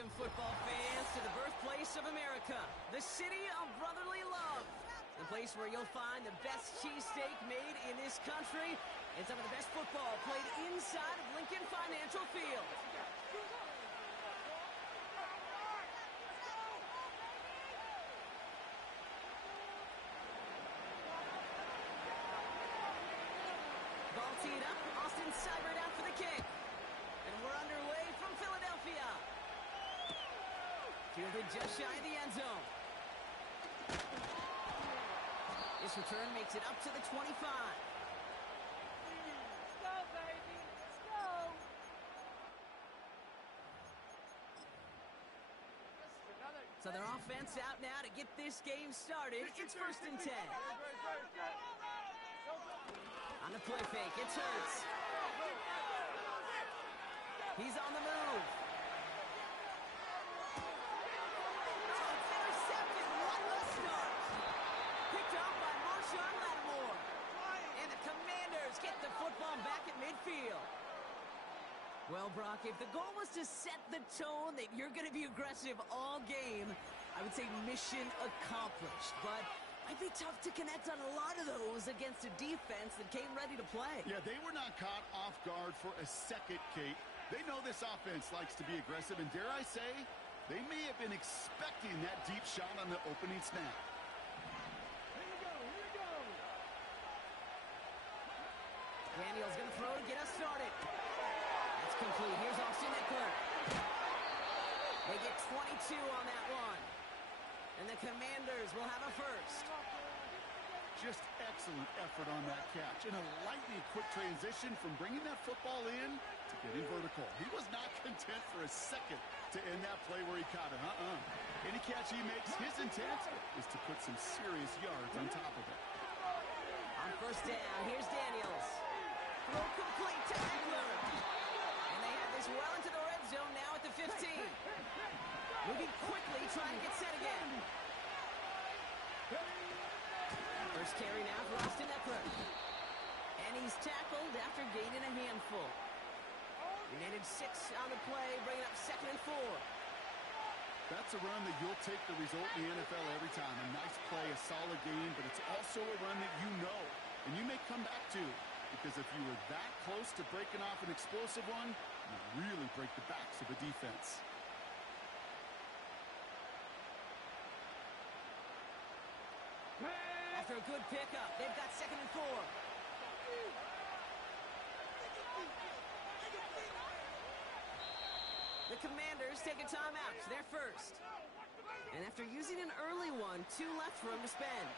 Welcome, football fans, to the birthplace of America, the city of brotherly love. The place where you'll find the best cheesesteak made in this country and some of the best football played inside of Lincoln Financial Field. Ball teed up, Austin Seibert out for the kick. And we're underway from Philadelphia. Fielded just shy of the end zone. This return makes it up to the 25. Let's go, baby. Let's go. So their offense out now to get this game started. It's 1st and 10. On the play fake, it's Hurts. He's on the move. Oh, it's intercepted. What a start. Picked up by Marshawn Lattimore. And the Commanders get the football back at midfield. Well, Brock, if the goal was to set the tone that you're going to be aggressive all game, I would say mission accomplished. But it might be tough to connect on a lot of those against a defense that came ready to play. Yeah, they were not caught off guard for a second, Kate. They know this offense likes to be aggressive, and dare I say, they may have been expecting that deep shot on the opening snap. Here we go. Daniel's going to throw to get us started. That's complete. Here's Austin Eckler. They get 22 on that one. And the Commanders will have a first. Just excellent effort on that catch. And a lightning quick transition from bringing that football in to getting vertical. He was not content for a second to end that play where he caught it. Any catch he makes, his intent is to put some serious yards on top of it. On first down, here's Daniels. Throw complete to Eckler. And they have this well into the red zone now at the 15. Moving quickly, trying to get set again. First carry now for Austin Eckler. And he's tackled after gaining a handful. He netted 6 on the play, bringing up 2nd and 4. That's a run that you'll take the result in the NFL every time. A nice play, a solid game, but it's also a run that you know and you may come back to. Because if you were that close to breaking off an explosive one, you really break the backs of a defense. After a good pickup, they've got 2nd and 4. The Commanders take a timeout. They're first. And after using an early one, 2 left for him to spend.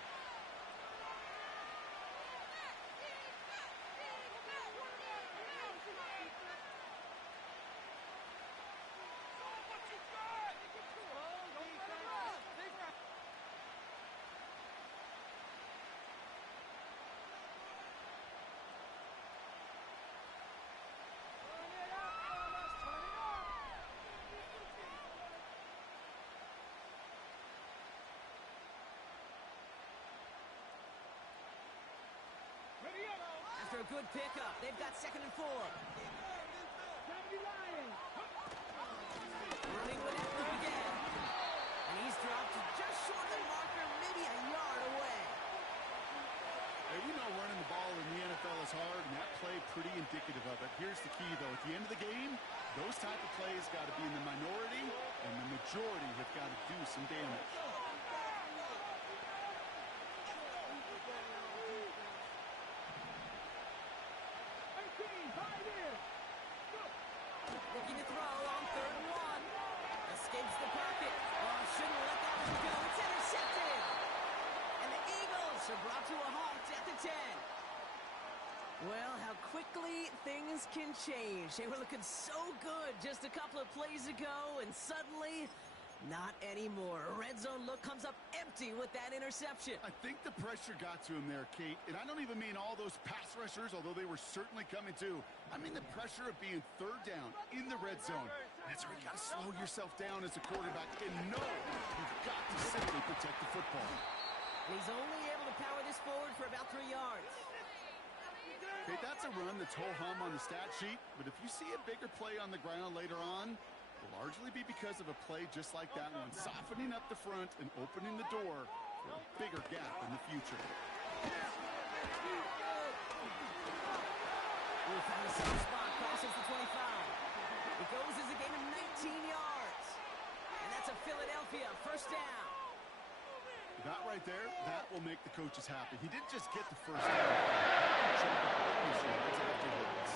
After a good pickup, they've got 2nd and 4. Running with it again. And he's dropped just short of the marker, maybe a yard away. Hey, we know running the ball in the NFL is hard, and that play pretty indicative of it. Here's the key, though. At the end of the game, those type of plays got to be in the minority, and the majority have got to do some damage. Looking to throw on 3rd and 1. Escapes the pocket. Oh, shouldn't let that one go. It's intercepted. And the Eagles are brought to a halt at the 10. Well, how quickly things can change. They were looking so good just a couple of plays ago, and suddenly, not anymore. A red zone look comes up empty with that interception. I think the pressure got to him there, Kate. And I don't even mean all those pass rushers, although they were certainly coming too. I mean the pressure of being 3rd down in the red zone. That's where you got to slow yourself down as a quarterback and know you've got to simply protect the football. And he's only able to power this forward for about 3 yards. Okay, that's a run that's ho-hum on the stat sheet, but if you see a bigger play on the ground later on, the largely be because of a play just like that one, softening up the front and opening the door for a bigger gap in the future. Found a soft spot, crosses the 25. It goes as a gain of 19 yards. And that's a Philadelphia first down. That right there, that will make the coaches happy. He didn't just get the first down. He jumped up bonus yards afterwards.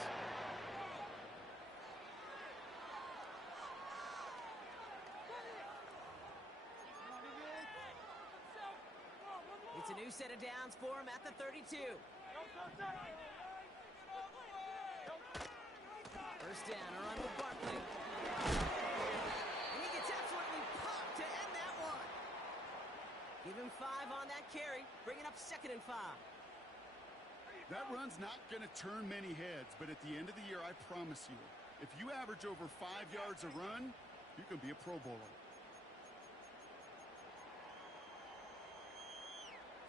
It's a new set of downs for him at the 32. First down, a run with Barkley. And he gets absolutely popped to end that one. Give him 5 on that carry, bringing up 2nd and 5. That run's not going to turn many heads, but at the end of the year, I promise you, if you average over 5 yards a run, you can be a Pro Bowler.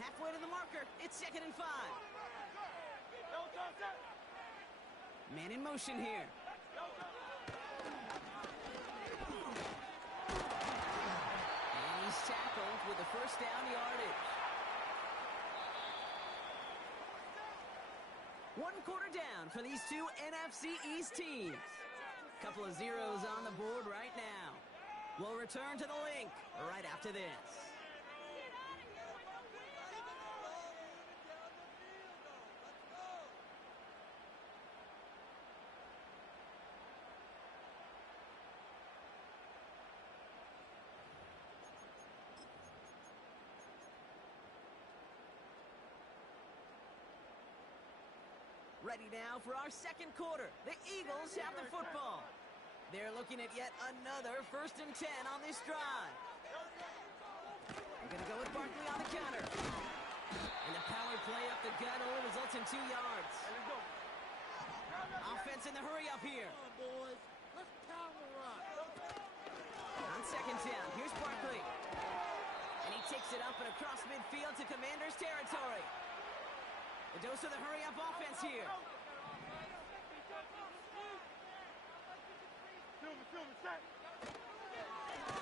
Halfway to the marker, it's 2nd and 5. Man in motion here. And he's tackled with the first down yardage. 1 quarter down for these two NFC East teams. Couple of zeros on the board right now. We'll return to the link right after this. Ready now for our second quarter. The Eagles have the football. They're looking at yet another 1st and 10 on this drive. They're going to go with Barkley on the counter. And the power play up the gut only results in 2 yards. Offense in the hurry up here. Come on, boys. Let's power up. On 2nd down, here's Barkley. And he takes it up and across midfield to Commanders territory. The dose of the hurry-up offense here.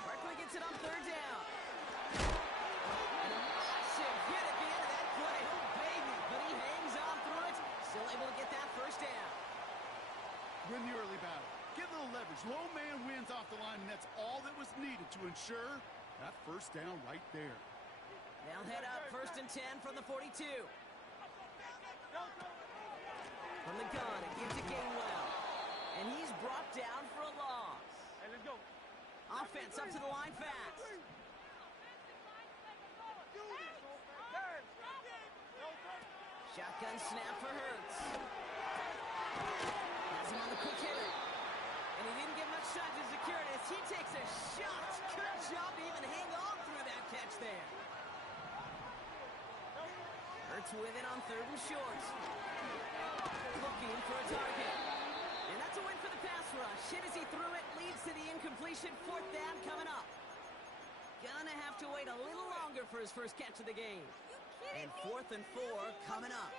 Barkley gets it on 3rd down. And a massive hit at the end of that play. Oh, baby. But he hangs on through it. Still able to get that first down. Win the early battle. Get a little leverage. Low man wins off the line, and that's all that was needed to ensure that first down right there. They'll head up 1st and 10 from the 42. From the gun, it gives to Gainwell. And he's brought down for a loss. Hey, let's go. Offense up to the line fast. Shotgun snap for Hurts. Has him on the quick hitter. And he didn't get much time to secure it as he takes a shot. Good job to even hang on through that catch there. Hurts with it on 3rd and short. Looking for a target. And that's a win for the pass rush. Hit as he threw it, leads to the incompletion. 4th down coming up. Gonna have to wait a little longer for his first catch of the game. And 4th and 4 coming up.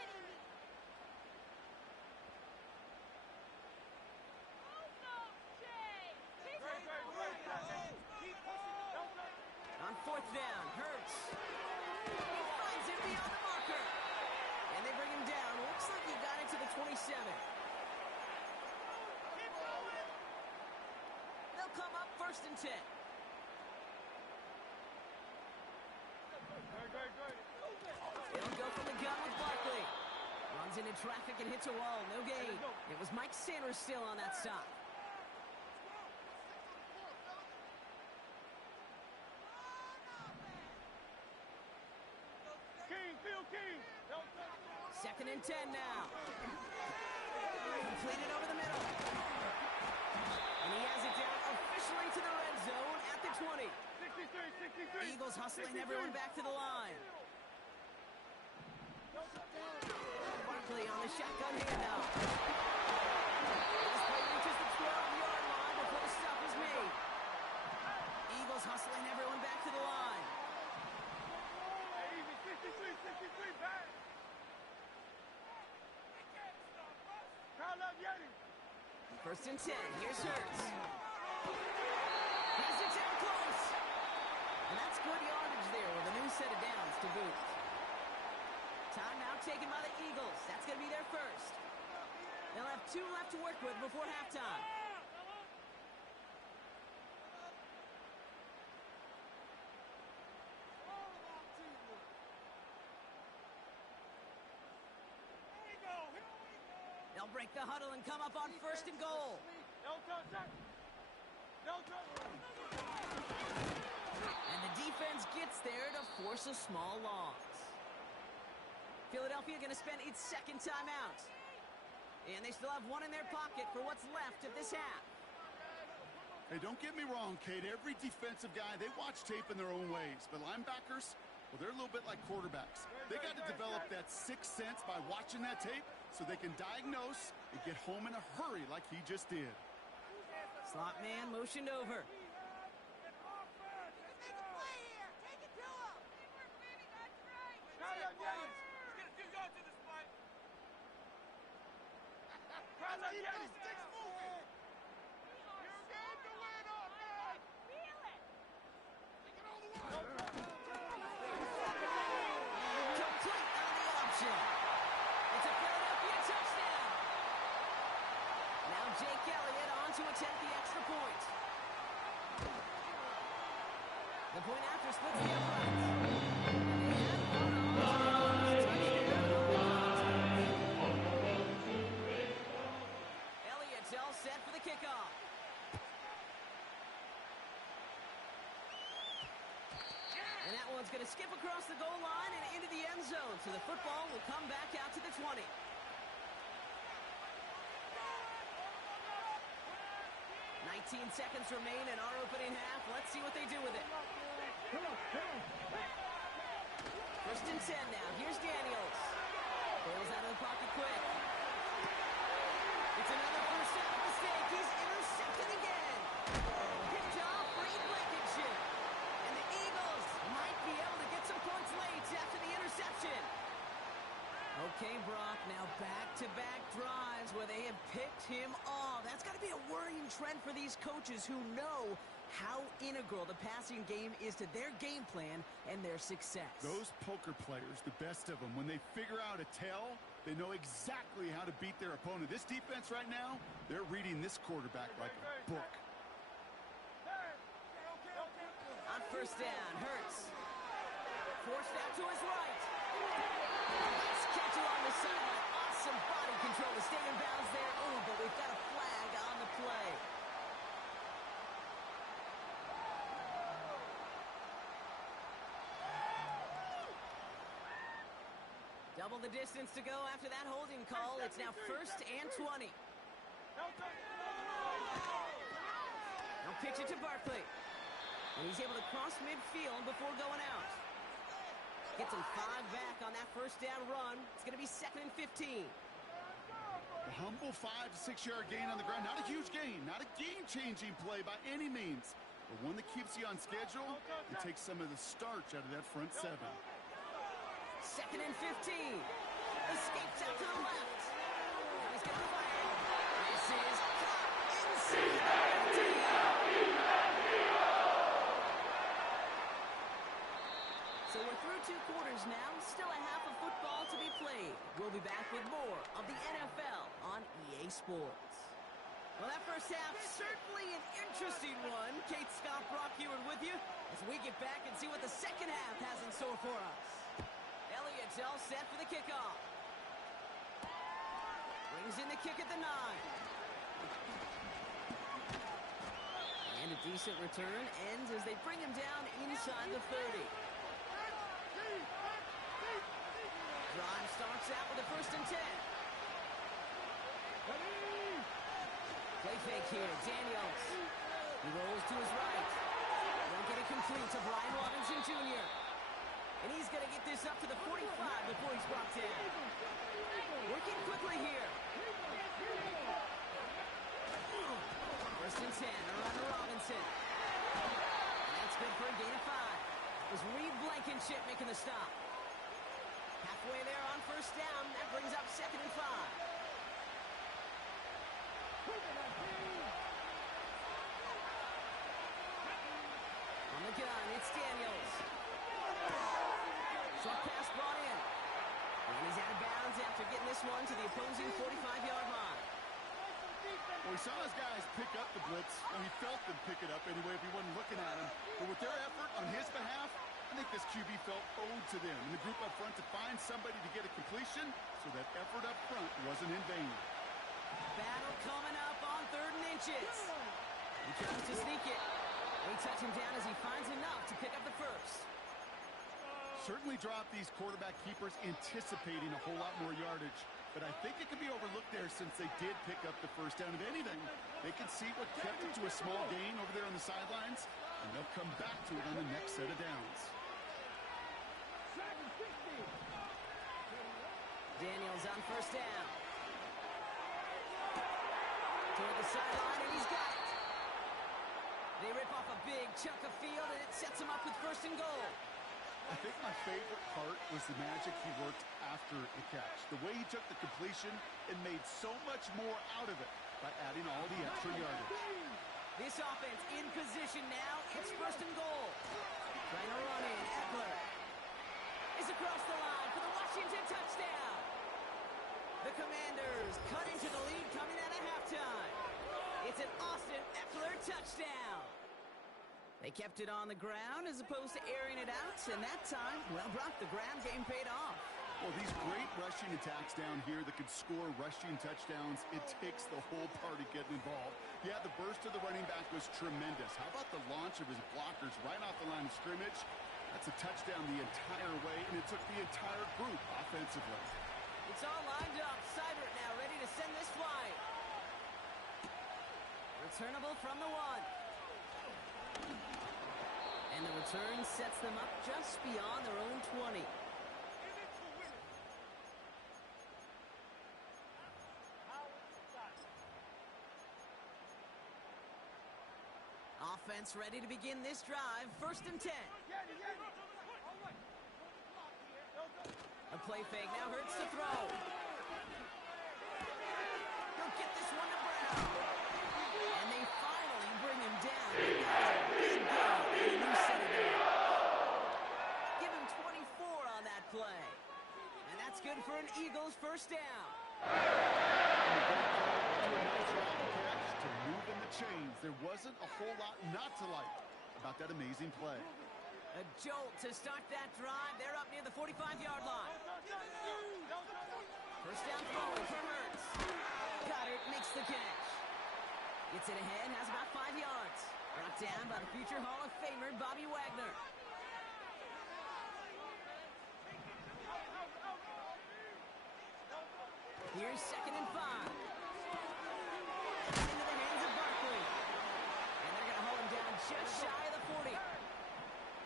On 4th down, Hurts. He finds it beyond the marker. And they bring him down. Looks like he got it to the 27. They'll come up 1st and 10. They'll go from the gun with Barkley. Runs into traffic and hits a wall. No gain. It was Mike Sanders still on that stop. King. 2nd and 10 now. Completed over the middle. And he has it down officially to the red zone at the 20. 63. Eagles hustling everyone back to the line. Barkley on the shotgun handout. This play reaches the 12-yard line before the stop is made. Eagles hustling everyone back to the line. 63 back. Call up Yeti. 1st and 10. Here's Hurts. good yardage there with a new set of downs to boot. Timeout taken by the Eagles. That's going to be their first. They'll have 2 left to work with before halftime. They'll break the huddle and come up on 1st and goal. No touch. No touch. And the defense gets there to force a small loss. Philadelphia going to spend its second timeout. And they still have 1 in their pocket for what's left of this half. Hey, don't get me wrong, Kate. Every defensive guy, they watch tape in their own ways. But linebackers, well, they're a little bit like quarterbacks. They got to develop that sixth sense by watching that tape so they can diagnose and get home in a hurry like he just did. Slot man motioned over. Attempt the extra point. The point after splits the uprights. Elliott's all set for the kickoff. And that one's going to skip across the goal line and into the end zone, so the football will come back out to the 20. 19 seconds remain in our opening half. Let's see what they do with it. 1st and 10 now. Here's Daniels. Bails out of the pocket quick. It's another first down mistake. He's intercepted again. Picked off Reed Blankenship. And the Eagles might be able to get some points late after the interception. Okay, Brock, now back-to-back drives where they have picked him off. That's got to be a worrying trend for these coaches who know how integral the passing game is to their game plan and their success. Those poker players, the best of them, when they figure out a tell, they know exactly how to beat their opponent. This defense right now, they're reading this quarterback like a book. On 1st down, Hurts. Forced out to his right. Catch along the sideline. Awesome body control to stay in bounds there. Oh, but we've got a flag on the play. Double the distance to go after that holding call. It's now 1st and 20. Now pitch it to Barkley. And he's able to cross midfield before going out. Gets him 5 back on that 1st down run. It's going to be 2nd and 15. A humble 5 to 6 yard gain on the ground. Not a huge gain, not a game-changing play by any means, but one that keeps you on schedule and takes some of the starch out of that front 7. 2nd and 15. Escapes out to the left. Now he's going to fire. This is caught inside the 15. So we're through 2 quarters now. Still a half of football to be played. We'll be back with more of the NFL on EA Sports. Well, that first half, certainly an interesting one. Kate, Scott, Brock Ewart with you as we get back and see what the second half has in store for us. Elliott's all set for the kickoff. Brings in the kick at the 9. And a decent return ends as they bring him down inside the 30. Drive starts out with a 1st and 10. Play fake here, Daniels. He rolls to his right. Won't get it complete to Brian Robinson Jr. And he's going to get this up to the 45 before he's brought down. Working quickly here. 1st and 10, around to Robinson. That's good for a gain of 5. It was Reed Blankenship making the stop. Halfway there on 1st down. That brings up 2nd and 5. On the the gun, it's Daniels. Short pass brought in. And he's out of bounds after getting this one to the opposing 45-yard line. Well, he saw his guys pick up the blitz. Well, he felt them pick it up anyway if he wasn't looking at him. But with their effort on his behalf, I think this QB felt owed to them and the group up front to find somebody to get a completion, so that effort up front wasn't in vain. Battle coming up on 3rd and inches. He tries to sneak it. They touch him down as he finds enough to pick up the first. Certainly dropped these quarterback keepers anticipating a whole lot more yardage, but I think it could be overlooked there since they did pick up the first down. If anything, they can see what kept it to a small gain over there on the sidelines, and they'll come back to it on the next set of downs. Daniels on first down. Toward the sideline, and he's got it. They rip off a big chunk of field, and it sets him up with 1st and goal. I think my favorite part was the magic he worked after the catch. The way he took the completion and made so much more out of it by adding all the extra yardage. This offense in position now. It's 1st and goal. Trying to run in. Eckler is across the line for the Washington touchdown. The Commanders cut into the lead coming out of halftime. It's an Austin Eckler touchdown. They kept it on the ground as opposed to airing it out, and that time, well, Brock, the ground game paid off. Well, these great rushing attacks down here that could score rushing touchdowns, it takes the whole party getting involved. Yeah, the burst of the running back was tremendous. How about the launch of his blockers right off the line of scrimmage? That's a touchdown the entire way, and it took the entire group offensively. It's all lined up. Seibert now ready to send this flying. Returnable from the 1. And the return sets them up just beyond their own 20. Offense ready to begin this drive. 1st and 10. A play fake now hurts to throw. He'll get this one to Brown. And they finally bring him down. Big gain. And a new set of downs. Give him 24 on that play. And that's good for an Eagles 1st down. To move in the chains, there wasn't a whole lot not to like about that amazing play. A jolt to start that drive. They're up near the 45-yard line. 1st down throwing for Hurts. Goddard makes the catch. Gets it ahead, has about 5 yards. Brought down by the future Hall of Famer, Bobby Wagner. Here's 2nd and 5. Into the hands of Barkley. And they're going to hold him down just shy of the 40.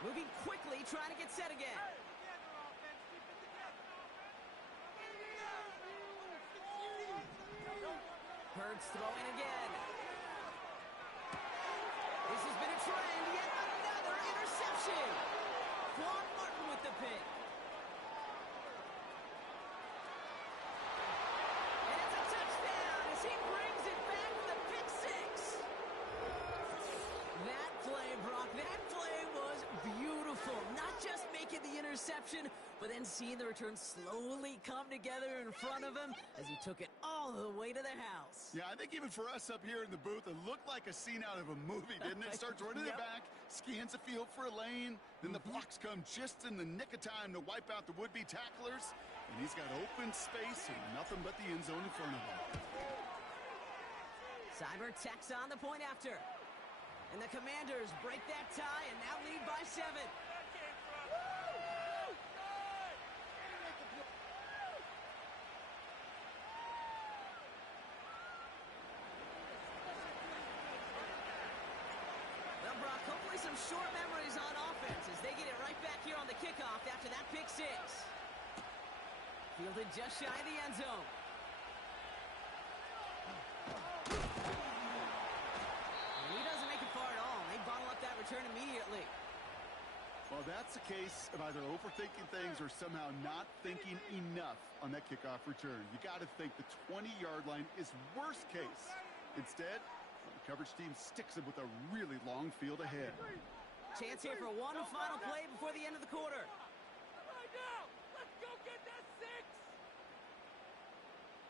Moving quickly, trying to get set again. Hurts throwing again. This has been a trend. Yet another interception. Quan Martin with the pick. And it's a touchdown as he brings it back with a pick 6. That play, Brock, that play was beautiful. Not just making the interception, but then seeing the return slowly come together in front of him as he took it all the way to the house. Yeah, I think even for us up here in the booth, it looked like a scene out of a movie, didn't it? Starts running it back, scans the field for a lane, then the blocks come just in the nick of time to wipe out the would-be tacklers, and he's got open space and nothing but the end zone in front of him. Seibert tacks on the point after. And the Commanders break that tie and now lead by 7. Well, Brock, hopefully some short memories on offense as they get it right back here on the kickoff after that pick 6. Fielded just shy of the end zone. Return immediately. Well, that's a case of either overthinking things or somehow not thinking enough on that kickoff return. You got to think the 20-yard line is worst case. Instead, the coverage team sticks him with a really long field ahead. Chance here for one final play before the end of the quarter. Right now, let's go get that 6.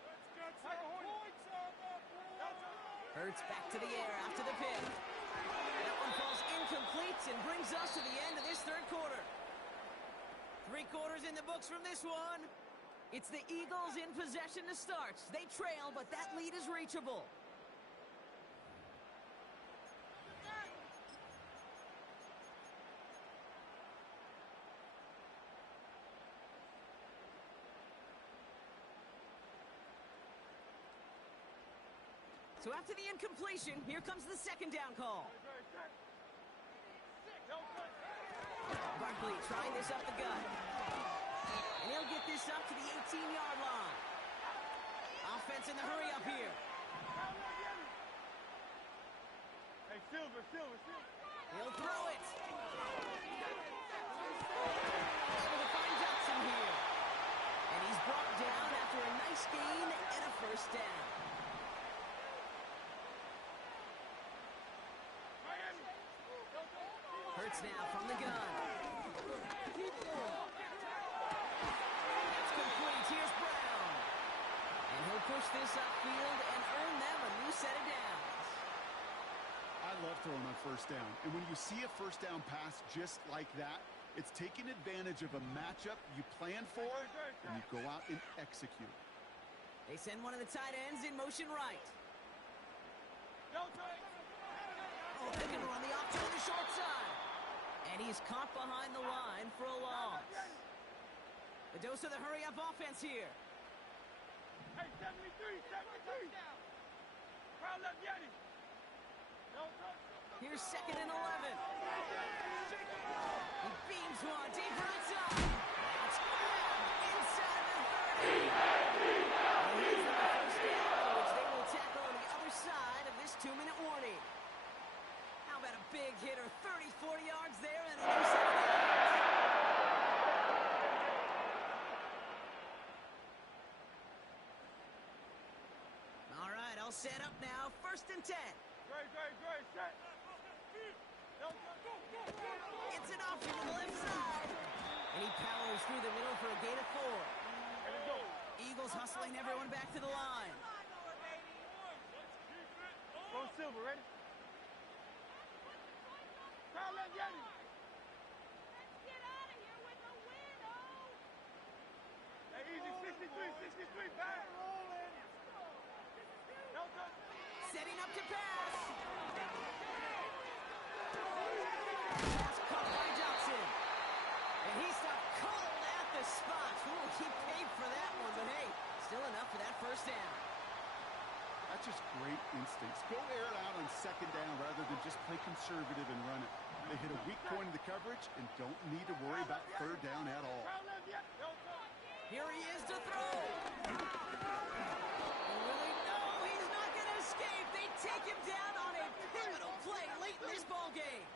Let's get some points on that board. Hurts back to the air after the pick. That one falls incomplete and brings us to the end of this third quarter. 3 quarters in the books from this one. It's the Eagles in possession to start. They trail, but that lead is reachable. So after the incompletion, here comes the second down call. Barkley trying this up the gut. And he'll get this up to the 18-yard line. Offense in the hurry up here. Hey, Silver. He'll throw it. Able to find Johnson here. And he's brought down after a nice gain and a first down. Hurts now from the gun. That's complete. Here's Brown. And he'll push this upfield and earn them a new set of downs. I love throwing on first down. And when you see a first down pass just like that, it's taking advantage of a matchup you plan for, and you go out and execute. They send one of the tight ends in motion right. Oh, they're going to run the option to the short side. And he's caught behind the line for a loss. The dose of the hurry-up offense here. Hey, 73. Crowd left Yeti. Here's 2nd and 11. He beams one deep right side. That's grabbed inside the 30. And here's the first down, which they will tackle on the other side of this 2-minute warning. How about a big hitter, 30, 40 yards there, and a new set of downs. All right, all set up now. 1st and 10. Great, set. It's an option to the left side. And he powers through the middle for a gain of 4. Let's go. Eagles hustling everyone back to the line. Go Silver, ready? Crowd left Yeti. Hey, easy, 63, back. Setting up to pass. Pass caught by Johnson. And he stopped cold at the spot. Ooh, he paid for that one, but hey, still enough for that first down. That's just great instincts. Go air it out on 2nd down rather than just play conservative and run it. They hit a weak point in the coverage and don't need to worry about 3rd down at all. Here he is to throw. Really, no, he's not going to escape. They take him down on a pivotal play late in this ball game.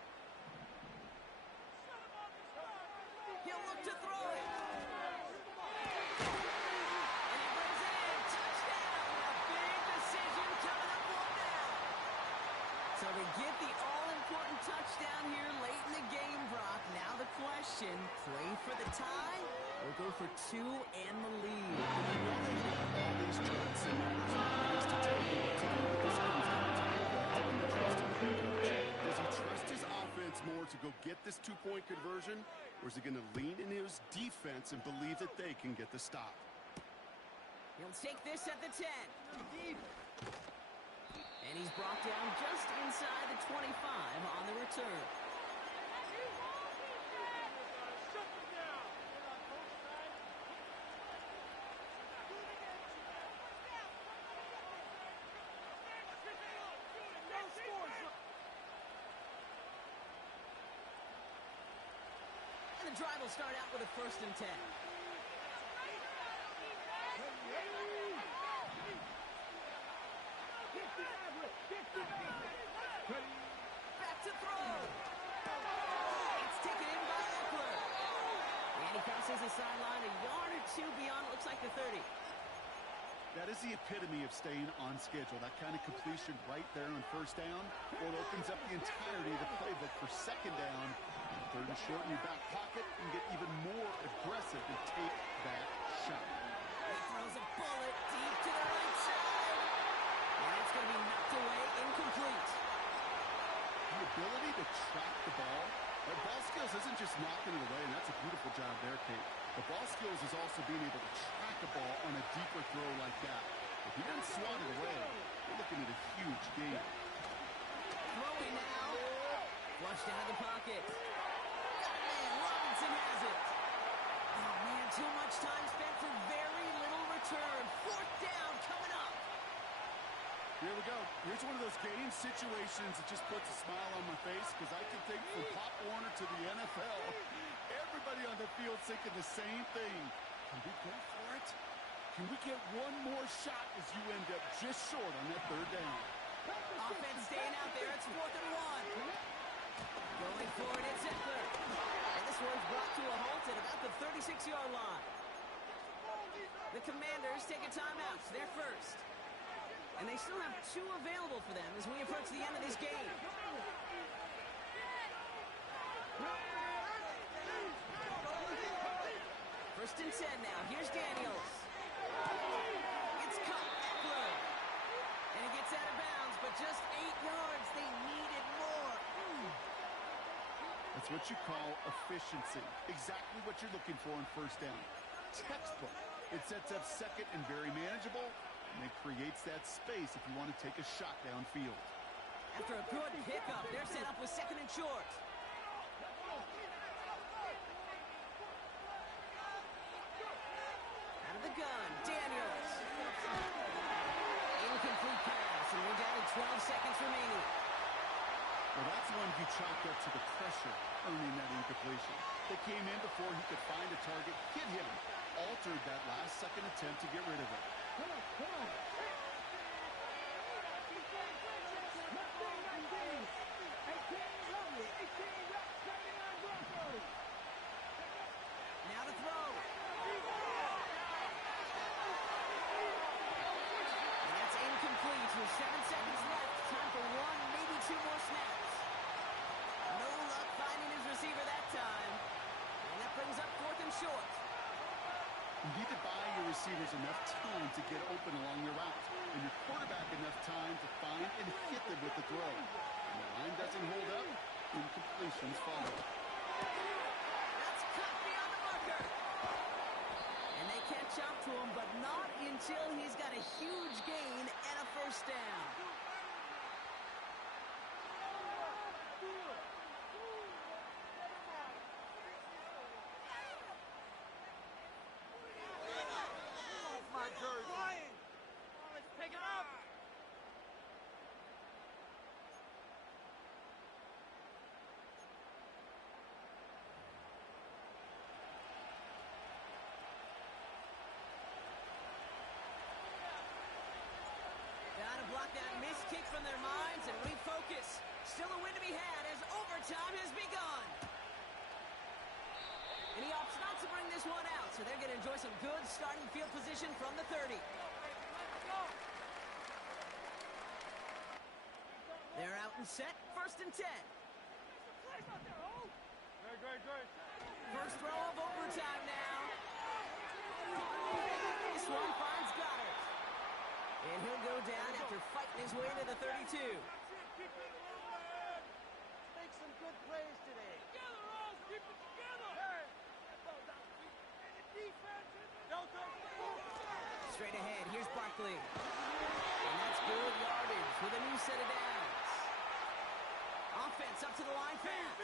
He'll look to throw it. And he brings it in. Touchdown. A big decision coming up on down. So they get the all-important touchdown here late in the game, Brock. Now the question, play for the tie or go for 2 and the lead? All these charts and numbers are used to tell you what to do, but this comes down to the trust of the head coach. Does he trust his offense more to go get this 2-point conversion, or is he going to lean in his defense and believe that they can get the stop? He'll take this at the 10. And he's brought down just inside the 25 on the return. And the drive will start out with a 1st and 10. Back to throw. It's taken in by Eckler. And he crosses the sideline a yard or 2 beyond, looks like the 30. That is the epitome of staying on schedule. That kind of completion right there on first down. Well, it opens up the entirety of the playbook for second down. Third and short in your back pocket. You can get even more aggressive and take that shot. He throws a bullet deep to the right side. And it's going to be knocked away, incomplete. The ability to track the ball. Ball skills isn't just knocking it away, and that's a beautiful job there, Kate. The ball skills is also being able to track a ball on a deeper throw like that. If he doesn't swat it away, we're looking at a huge gain. Throwing now. Flushed out of the pocket. Got it in. Robinson has it. Oh, man, too much time spent for very little return. Fourth down coming up. Here we go. Here's one of those game situations that just puts a smile on my face because I can think from Pop Warner to the NFL. Everybody on the field thinking the same thing. Can we go for it? Can we get one more shot as you end up just short on that third down? Offense staying out there. It's 4th and 1. Going for it, it's Eckler. And this one's brought to a halt at about the 36-yard line. The Commanders take a timeout. They're first. And they still have 2 available for them as we approach the end of this game. First and 10 now. Here's Daniels. It's caught. Eckler. And it gets out of bounds, but just 8 yards. They needed more. That's what you call efficiency. Exactly what you're looking for on first down. Textbook. It sets up second and very manageable. And it creates that space if you want to take a shot downfield. After a good pickup, they're set up with second and short. Out of the gun, Daniels. Incomplete pass, and we're down to 12 seconds remaining. Well, that's one you chalked up to the pressure earning that incompletion. They came in before he could find a target, hit him, altered that last second attempt to get rid of it. Come on, come on. Now to throw. And that's incomplete with 7 seconds left. Time for 1, maybe 2 more snaps. No luck finding his receiver that time. And that brings up 4th and short. You need to buy your receivers enough time to get open along their route, and your quarterback enough time to find and hit them with the throw. When the line doesn't hold up, incompletions follow. That's cut beyond the marker. And they catch up to him, but not until he's got a huge gain and a first down. Gotta block that missed kick from their minds and refocus. Still a win to be had as overtime has begun. And he opts not to bring this one out, so they're going to enjoy some good starting field position from the 30. They're out and set, 1st and 10. Great. First throw of overtime now. This one finds Goddard. And he'll go down after fighting his way to the 32. Make some good plays today. Together, Rose. Keep it together. Hey. Straight ahead, here's Barkley. And that's good yardage with a new set of downs. Offense up to the line fast.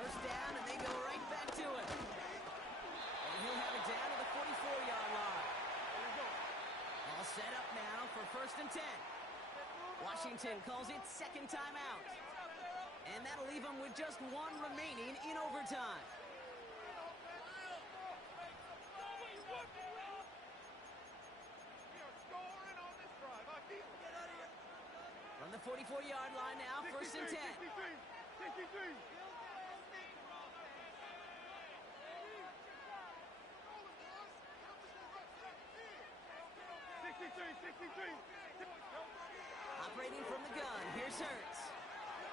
First down, and they go right back to it. And he'll have it down to the 44-yard line. All set up now for 1st and 10. Washington calls it second timeout. And that'll leave them with just 1 remaining in overtime. From the 44-yard line now, 1st and 10. Operating from the gun, here's Hurts.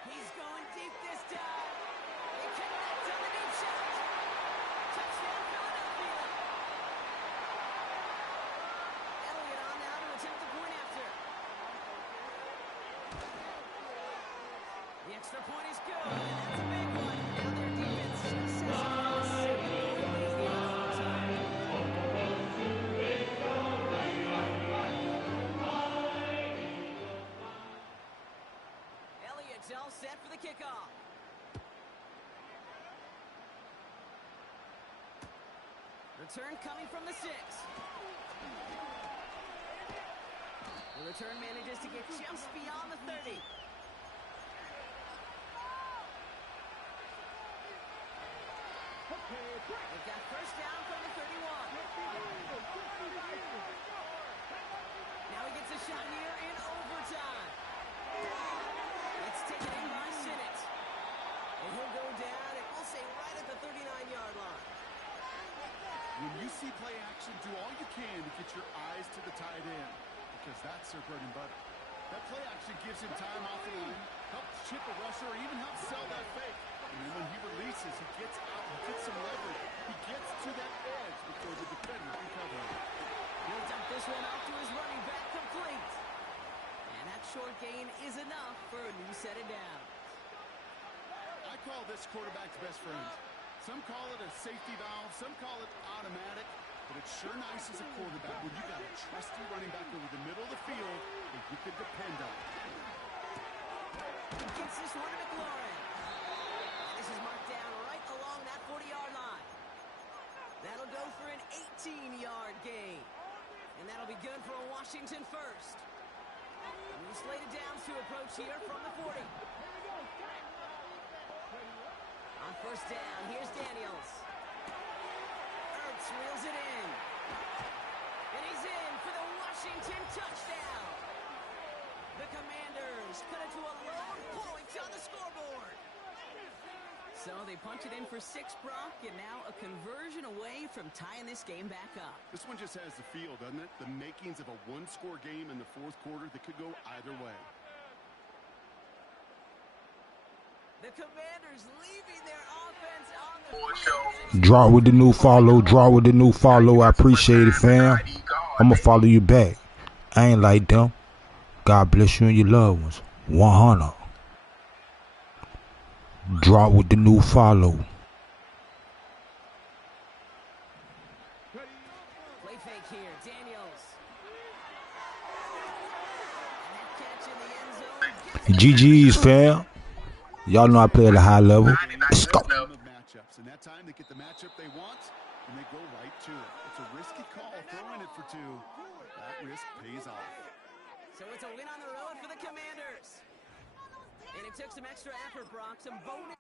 He's going deep this time. They connect on the deep shot. Touchdown, Philadelphia. Elliott on now to attempt the point after. The extra point is good, and that's a big one. Now their defense necessitates a 7-point lead in overtime. Elliott's all set for the kickoff. Return coming from the 6. The return manages to get just beyond the 30. They've got first down from the 31. Now he gets a shot here in overtime. It's taken in by Sinnott. And he'll go down, and we'll say right at the 39-yard line. When you see play action, do all you can to get your eyes to the tight end, because that's their bread and butter. That play action gives him time off the line, helps chip a rusher, or even helps sell that fake. And then when he releases, he gets out, he gets some leverage. He gets to that edge before the defender can cover him. He'll dump this one off to his running back, complete. And that short gain is enough for a new set of downs. I call this quarterback's best friend. Some call it a safety valve, some call it automatic, but it's sure nice as a quarterback when you got a trusty running back over the middle of the field that you could depend on. Gets this one to McLaurin. And this is marked down right along that 40-yard line. That'll go for an 18-yard gain. And that'll be good for a Washington first. New slated downs to approach here from the 40. On first down, here's Daniels. Ertz wheels it in. And he's in for the Washington touchdown. The Commanders cut it to a lone point on the scoreboard. So they punch it in for 6, Brock, and now a conversion away from tying this game back up. This one just has the feel, doesn't it? The makings of a one-score game in the fourth quarter that could go either way. The Commanders leaving their offense on the field. Draw with the new follow. Draw with the new follow. I appreciate it, fam. I'm going to follow you back. I ain't like them. God bless you and your loved ones. 100. Draw with the new follow. Play fake here. Daniels. And that catch in the end zone. GG's, fam. Y'all know I play at a high level. Let's go. And that time they get the matchup they want, and they go right to it. It's a risky call throwing it for 2. That risk pays off. So it's a win on the road for the Commanders. And it took some extra effort, Brock, some bonus.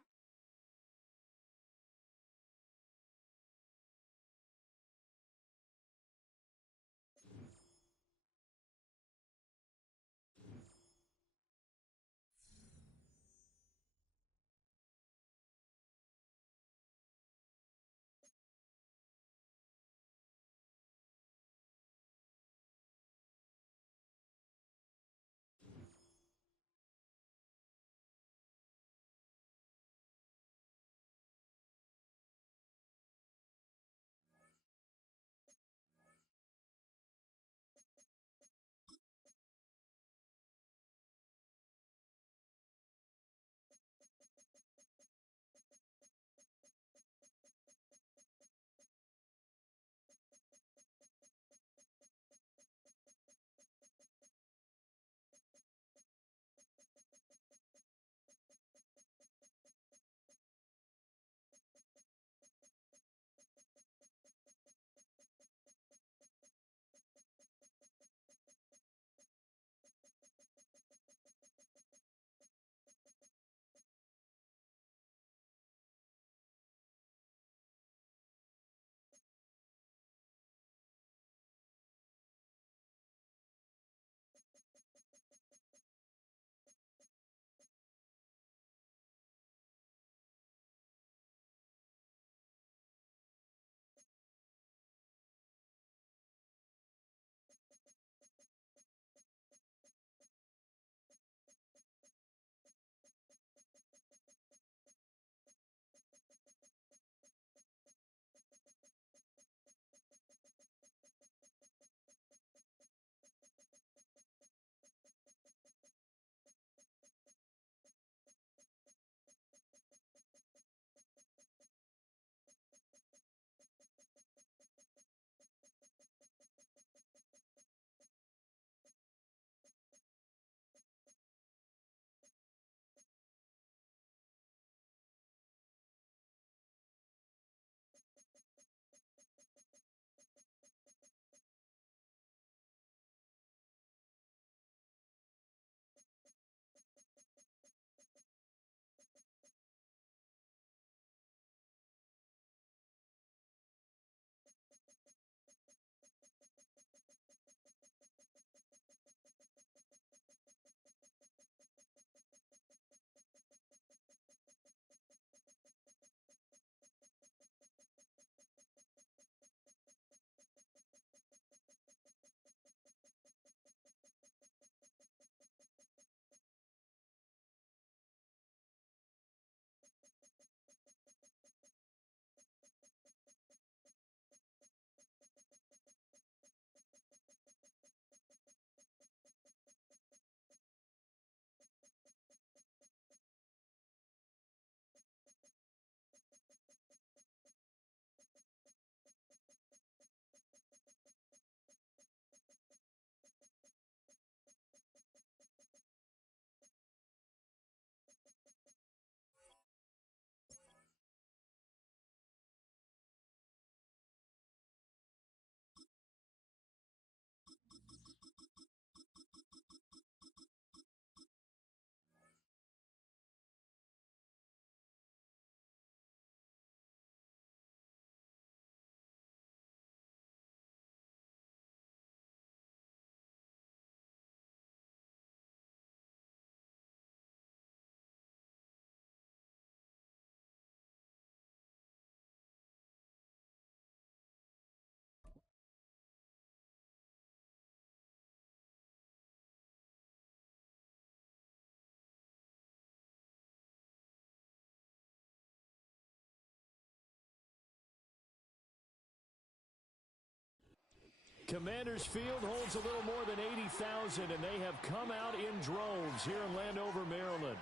Commanders Field holds a little more than 80,000, and they have come out in droves here in Landover, Maryland.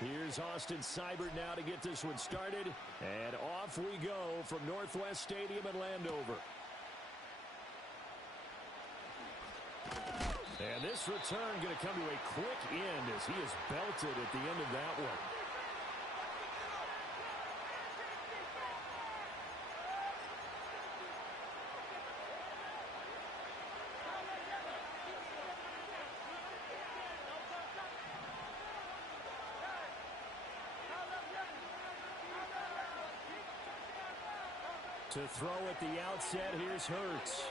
Here's Austin Seibert now to get this one started. And off we go from Northwest Stadium in Landover. And this return going to come to a quick end as he is belted at the end of that one. To throw at the outset, here's Hurts.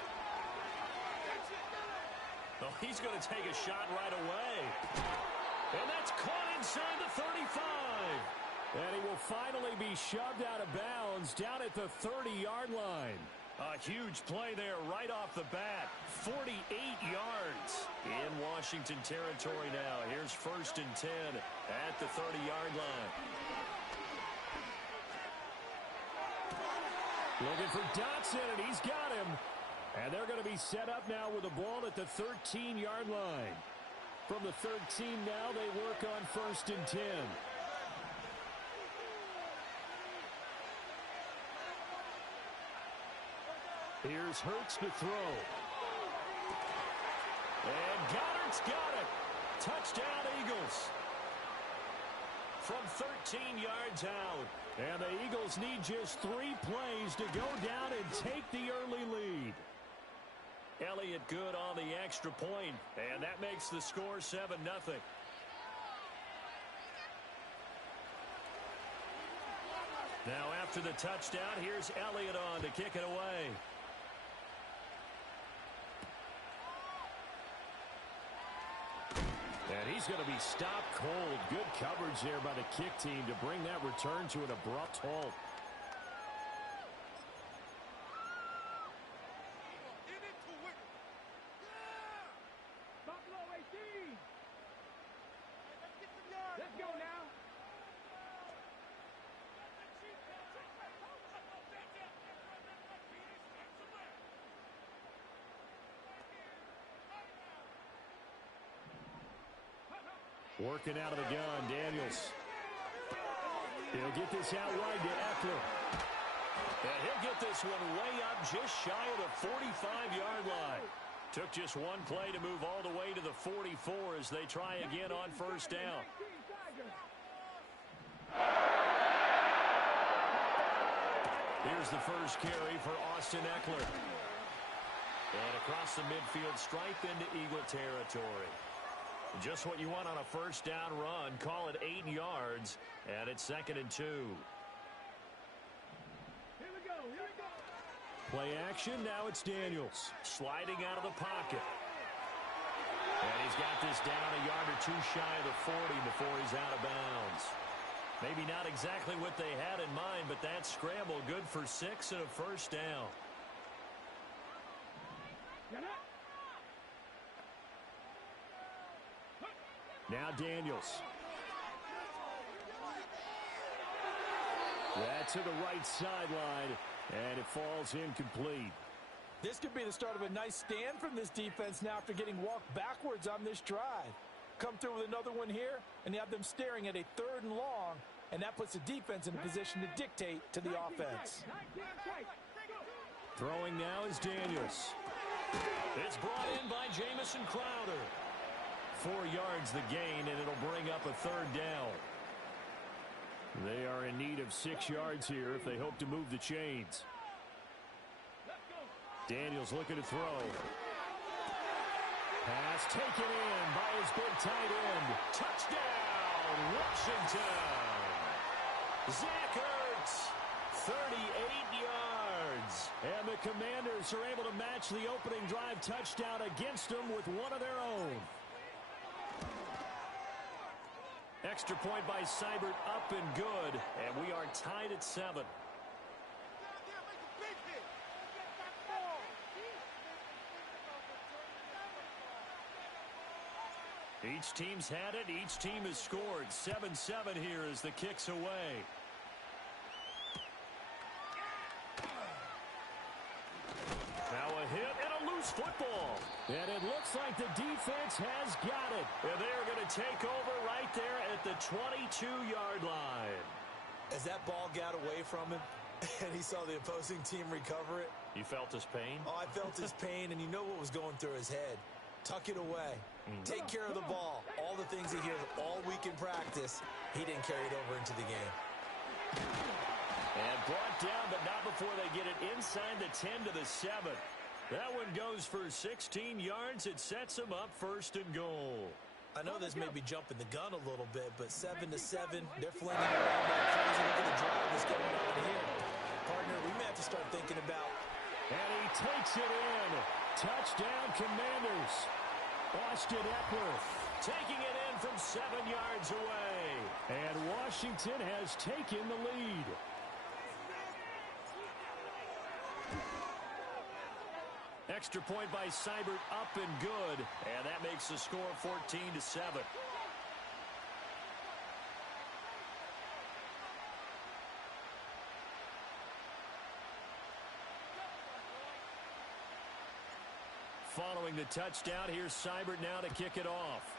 Oh, he's going to take a shot right away. And that's caught inside the 35. And he will finally be shoved out of bounds down at the 30-yard line. A huge play there right off the bat. 48 yards in Washington territory now. Here's 1st and 10 at the 30-yard line. Looking for Dotson, and he's got him. And they're going to be set up now with the ball at the 13-yard line. From the 13 now, they work on 1st and 10. Here's Hurts to throw. And Goddard's got it. Touchdown, Eagles. From 13 yards out. And the Eagles need just 3 plays to go down and take the early lead. Elliott good on the extra point, and that makes the score 7-0. Now after the touchdown, here's Elliott on to kick it away. And he's going to be stopped cold. Good coverage there by the kick team to bring that return to an abrupt halt. Let's go now. Working out of the gun, Daniels. He'll get this out wide to Eckler. And he'll get this one way up just shy of the 45-yard line. Took just one play to move all the way to the 44 as they try again on 1st down. Here's the first carry for Austin Eckler. And across the midfield stripe into Eagle territory. Just what you want on a 1st down run. Call it 8 yards, and it's 2nd and 2. Here we go. Play action, now it's Daniels. Sliding out of the pocket. And he's got this down a yard or 2 shy of the 40 before he's out of bounds. Maybe not exactly what they had in mind, but that scramble good for 6 and a 1st down. Now Daniels. That's to the right sideline, and it falls incomplete. This could be the start of a nice stand from this defense now after getting walked backwards on this drive. Come through with another one here, and you have them staring at a 3rd and long, and that puts the defense in a position to dictate to the offense. Throwing now is Daniels. It's brought in by Jamison Crowder. 4 yards the gain, and it'll bring up a 3rd down. They are in need of 6 yards here if they hope to move the chains. Daniels looking to throw. Pass taken in by his big tight end. Touchdown, Washington. Zach Ertz, 38 yards. And the Commanders are able to match the opening drive touchdown against them with one of their own. Extra point by Seibert, up and good, and we are tied at 7. Each team's had it. Each team has scored. 7-7 here as the kick's away. Now a hit and a loose football. And it looks like the defense has got it. And they are going to take over right there at the 22-yard line. As that ball got away from him and he saw the opposing team recover it. You felt his pain? Oh, I felt his pain, and you know what was going through his head. Tuck it away. Take care of the ball. All the things he hears all week in practice, he didn't carry it over into the game. And brought down, but not before they get it inside the 10 to the 7. That one goes for 16 yards. It sets them up 1st and goal. I know this may be jumping the gun a little bit, but 7-7, they're flinging around that crazy. Look at the drive that's going on here. Partner, we may have to start thinking about. And he takes it in. Touchdown, Commanders. Austin Eckler taking it in from 7 yards away. And Washington has taken the lead. Extra point by Seibert, up and good. And that makes the score 14-7. Following the touchdown, here's Seibert now to kick it off.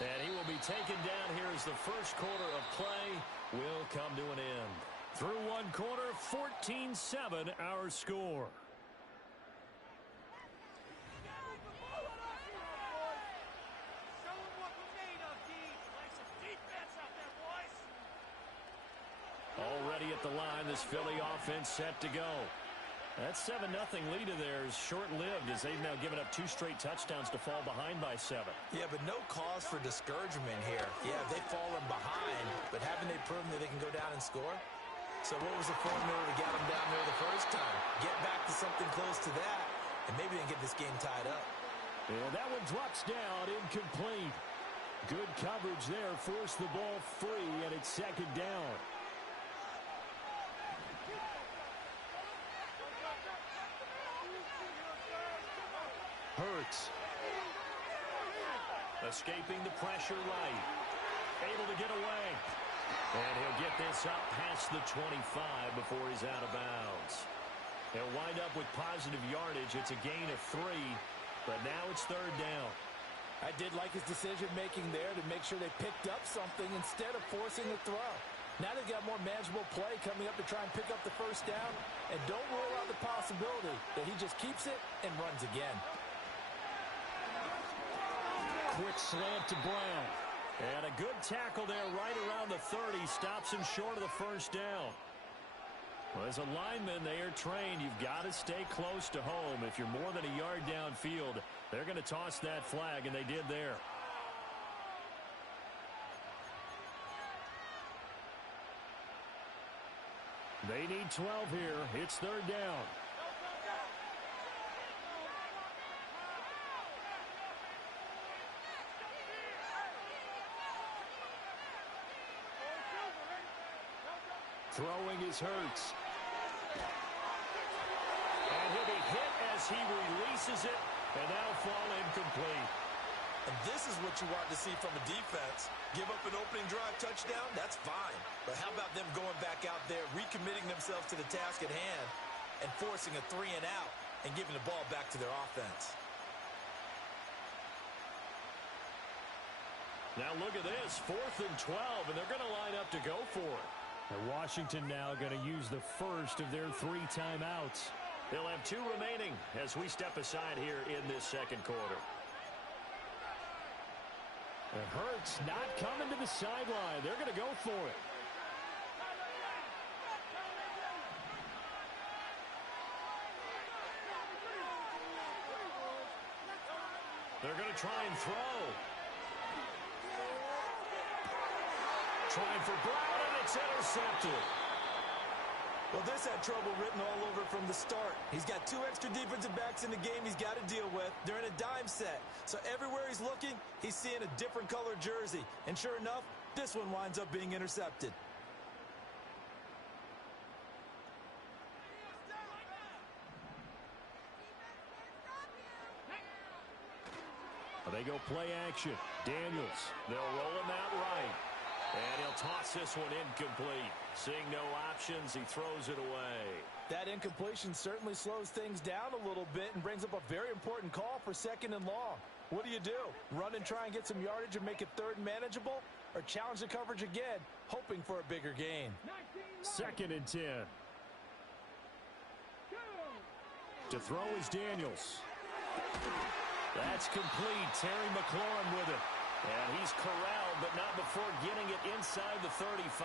And he will be taken down here as the first quarter of play will come to an end. Through one quarter, 14-7 our score. Already at the line, this Philly offense set to go. That 7-0 lead of theirs short-lived as they've now given up 2 straight touchdowns to fall behind by 7. Yeah, but no cause for discouragement here. Yeah, they've fallen behind, but haven't they proven that they can go down and score? So what was the formula to get them down there the first time? Get back to something close to that, and maybe they can get this game tied up. And that one drops down, incomplete. Good coverage there, forced the ball free, and it's 2nd down. Hurts. Escaping the pressure right. Able to get away. And he'll get this up past the 25 before he's out of bounds. He'll wind up with positive yardage. It's a gain of 3, but now it's 3rd down. I did like his decision-making there to make sure they picked up something instead of forcing the throw. Now they've got more manageable play coming up to try and pick up the 1st down, and don't rule out the possibility that he just keeps it and runs again. Quick slant to Brown. And a good tackle there right around the 30. Stops him short of the 1st down. Well, as a lineman, they are trained. You've got to stay close to home. If you're more than a yard downfield, they're going to toss that flag, and they did there. They need 12 here. It's 3rd down. Throwing is Hurts. And he'll be hit as he releases it, and that'll fall incomplete. And this is what you want to see from a defense. Give up an opening drive touchdown, that's fine. But how about them going back out there, recommitting themselves to the task at hand, and forcing a 3 and out, and giving the ball back to their offense. Now look at this, 4th and 12, and they're going to line up to go for it. And Washington now going to use the first of their 3 timeouts. They'll have 2 remaining as we step aside here in this 2nd quarter. And Hurts not coming to the sideline. They're going to go for it. They're going to try and throw. Trying for Brown, and it's intercepted. Well, this had trouble written all over from the start. He's got 2 extra defensive backs in the game he's got to deal with. They're in a dime set. So everywhere he's looking, he's seeing a different color jersey. And sure enough, this one winds up being intercepted. They go play action. Daniels, they'll roll him out right. And he'll toss this one incomplete. Seeing no options, he throws it away. That incompletion certainly slows things down a little bit and brings up a very important call for 2nd and long. What do? Run and try and get some yardage and make it 3rd and manageable? Or challenge the coverage again, hoping for a bigger gain? 2nd and 10. To throw is Daniels. That's complete. Terry McLaurin with it. And he's corralled, but not before getting it inside the 35.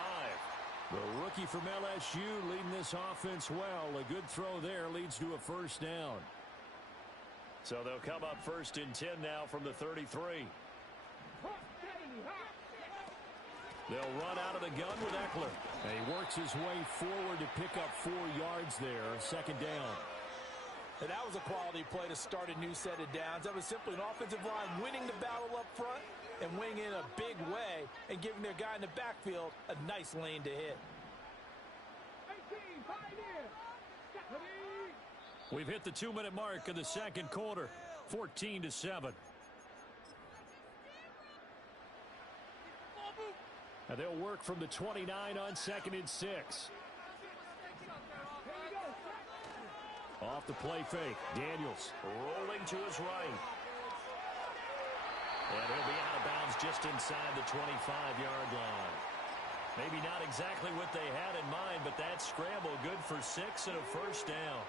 The rookie from LSU leading this offense well. A good throw there leads to a 1st down. So they'll come up 1st and 10 now from the 33. They'll run out of the gun with Eckler. And he works his way forward to pick up 4 yards there. 2nd down. And that was a quality play to start a new set of downs. That was simply an offensive line winning the battle up front and winning in a big way and giving their guy in the backfield a nice lane to hit. We've hit the 2-minute mark in the 2nd quarter. 14-7. And they'll work from the 29 on 2nd and 6. Off the play fake. Daniels rolling to his right. And he'll be out of bounds just inside the 25-yard line. Maybe not exactly what they had in mind, but that scramble good for 6 and a 1st down.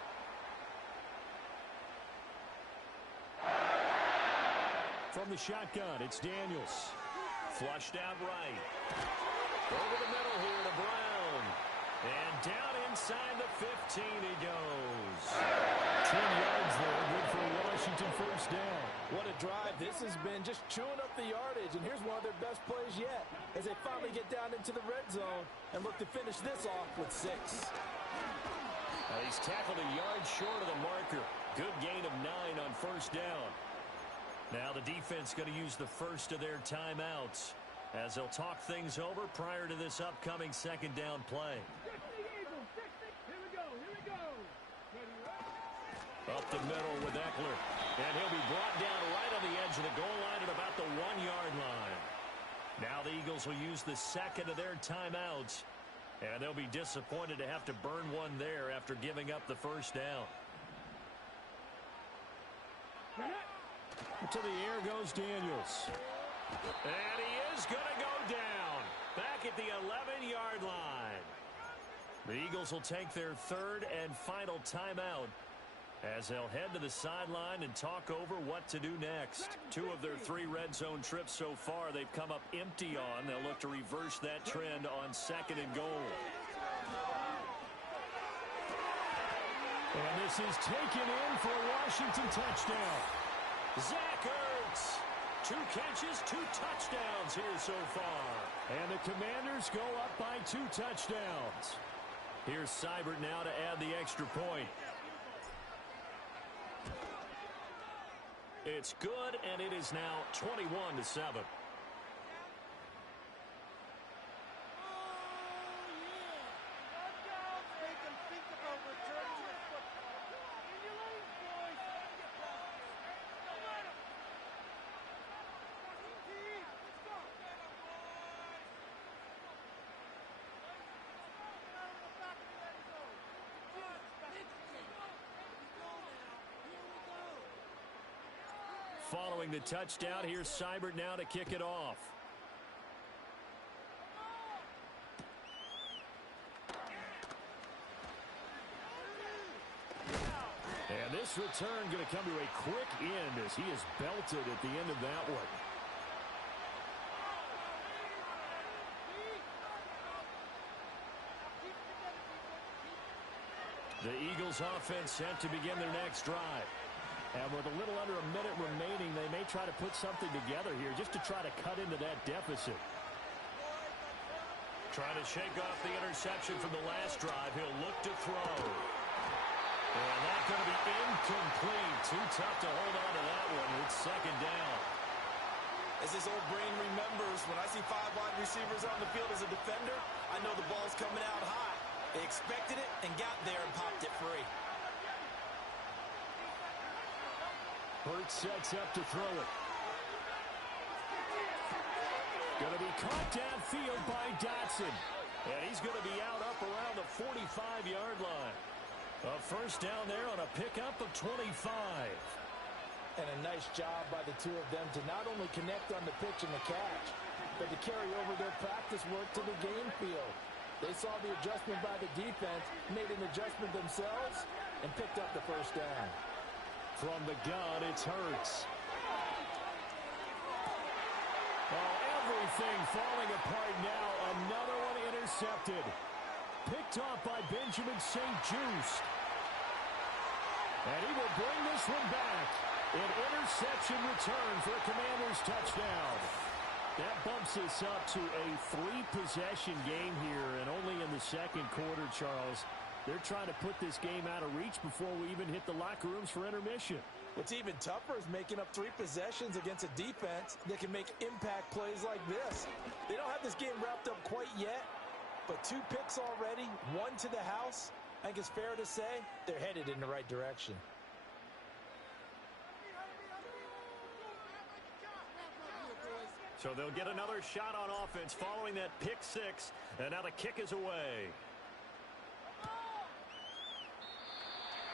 From the shotgun, it's Daniels. Flushed out right. Over the middle here to Brown. And down inside the 15 he goes. 10 yards there, good for a Washington 1st down. What a drive this has been, just chewing up the yardage. And here's one of their best plays yet as they finally get down into the red zone and look to finish this off with 6. He's tackled a yard short of the marker. Good gain of 9 on 1st down. Now the defense going to use the first of their timeouts as they'll talk things over prior to this upcoming 2nd down play. Up the middle with Eckler. And he'll be brought down right on the edge of the goal line at about the 1-yard line. Now the Eagles will use the 2nd of their timeouts. And they'll be disappointed to have to burn one there after giving up the 1st down. To the air goes Daniels. And he is going to go down. Back at the 11-yard line. The Eagles will take their 3rd and final timeout as they'll head to the sideline and talk over what to do next. 2 of their 3 red zone trips so far they've come up empty on. They'll look to reverse that trend on 2nd and goal. And this is taken in for a Washington touchdown. Zach Ertz. 2 catches, 2 touchdowns here so far. And the Commanders go up by 2 touchdowns. Here's Seibert now to add the extra point. It's good, and it is now 21-7. Following the touchdown, here's Seibert now to kick it off. And this return going to come to a quick end as he is belted at the end of that one. The Eagles offense set to begin their next drive. And with a little under a minute remaining, they may try to put something together here just to try to cut into that deficit. Trying to shake off the interception from the last drive. He'll look to throw. And that's going to be incomplete. Too tough to hold on to that one. It's 2nd down. As his old brain remembers, when I see 5 wide receivers on the field as a defender, I know the ball's coming out high. They expected it and got there and popped it free. Hurts sets up to throw it. caught downfield by Dotson. And he's going to be out up around the 45-yard line. A first down there on a pickup of 25. And a nice job by the two of them to not only connect on the pitch and the catch, but to carry over their practice work to the game field. They saw the adjustment by the defense, made an adjustment themselves, and picked up the first down. From the gun, it's Hurts. Oh, everything falling apart now. Another one intercepted. Picked off by Benjamin St. Just. And he will bring this one back. An interception return for a Commanders touchdown. That bumps us up to a 3-possession game here, and only in the second quarter, Charles. They're trying to put this game out of reach before we even hit the locker rooms for intermission. What's even tougher is making up 3 possessions against a defense that can make impact plays like this. They don't have this game wrapped up quite yet, but 2 picks already, 1 to the house. I think it's fair to say they're headed in the right direction. So they'll get another shot on offense following that pick 6, and now the kick is away.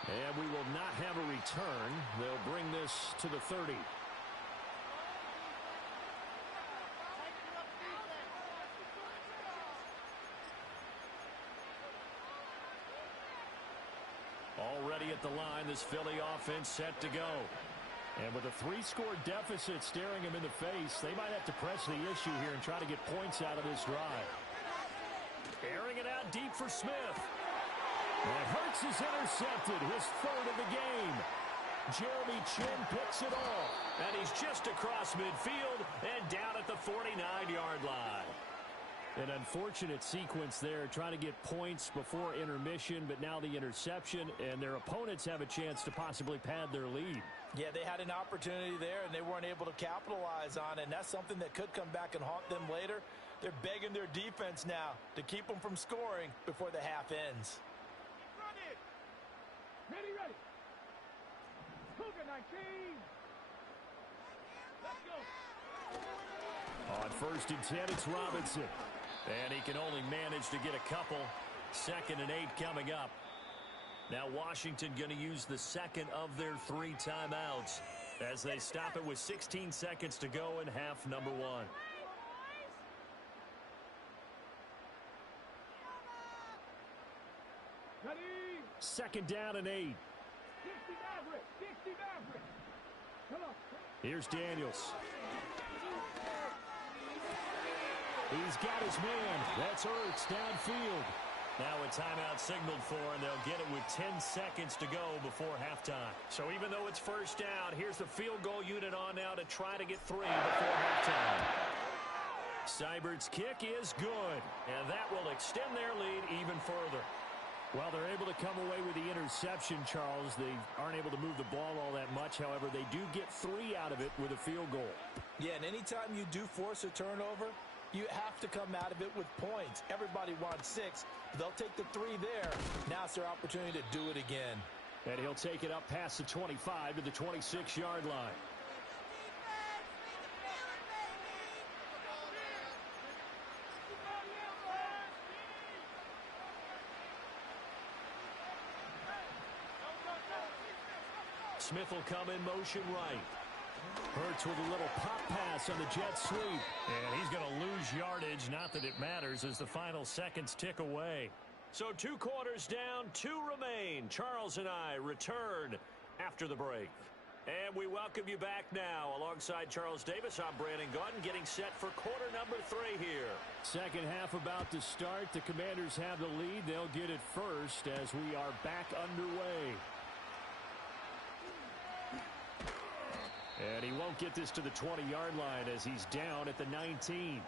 And we will not have a return. They'll bring this to the 30. Already at the line, this Philly offense set to go. And with a 3-score deficit staring him in the face, they might have to press the issue here and try to get points out of this drive. Airing it out deep for Smith. And Hurts is intercepted, his 3rd of the game. Jeremy Chin picks it off. And he's just across midfield and down at the 49-yard line. An unfortunate sequence there, trying to get points before intermission, but now the interception, and their opponents have a chance to possibly pad their lead. Yeah, they had an opportunity there, and they weren't able to capitalize on it, and that's something that could come back and haunt them later. They're begging their defense now to keep them from scoring before the half ends. Ready. Cougar 19. Let's go. On 1st and 10, it's Robinson. And he can only manage to get a couple. 2nd and 8 coming up. Now Washington going to use the 2nd of their 3 timeouts as they stop it with 16 seconds to go in half number 1. Ready. 2nd down and 8. 60 Maverick. Come on. Here's Daniels. He's got his man. That's Ertz downfield. Now a timeout signaled for, and they'll get it with 10 seconds to go before halftime. So even though it's first down, here's the field goal unit on now to try to get 3 before halftime. Seibert's kick is good, and that will extend their lead even further. Well, they're able to come away with the interception, Charles. They aren't able to move the ball all that much. However, they do get 3 out of it with a field goal. Yeah, and anytime you do force a turnover, you have to come out of it with points. Everybody wants 6. They'll take the 3 there. Now it's their opportunity to do it again. And he'll take it up past the 25 to the 26-yard line. Smith will come in motion right. Hurts with a little pop pass on the jet sweep. And he's going to lose yardage. Not that it matters as the final seconds tick away. So 2 quarters down, 2 remain. Charles and I return after the break. And we welcome you back now. Alongside Charles Davis, I'm Brandon Gaudin, getting set for quarter number 3 here. Second half about to start. The Commanders have the lead. They'll get it first as we are back underway. And he won't get this to the 20-yard line as he's down at the 19.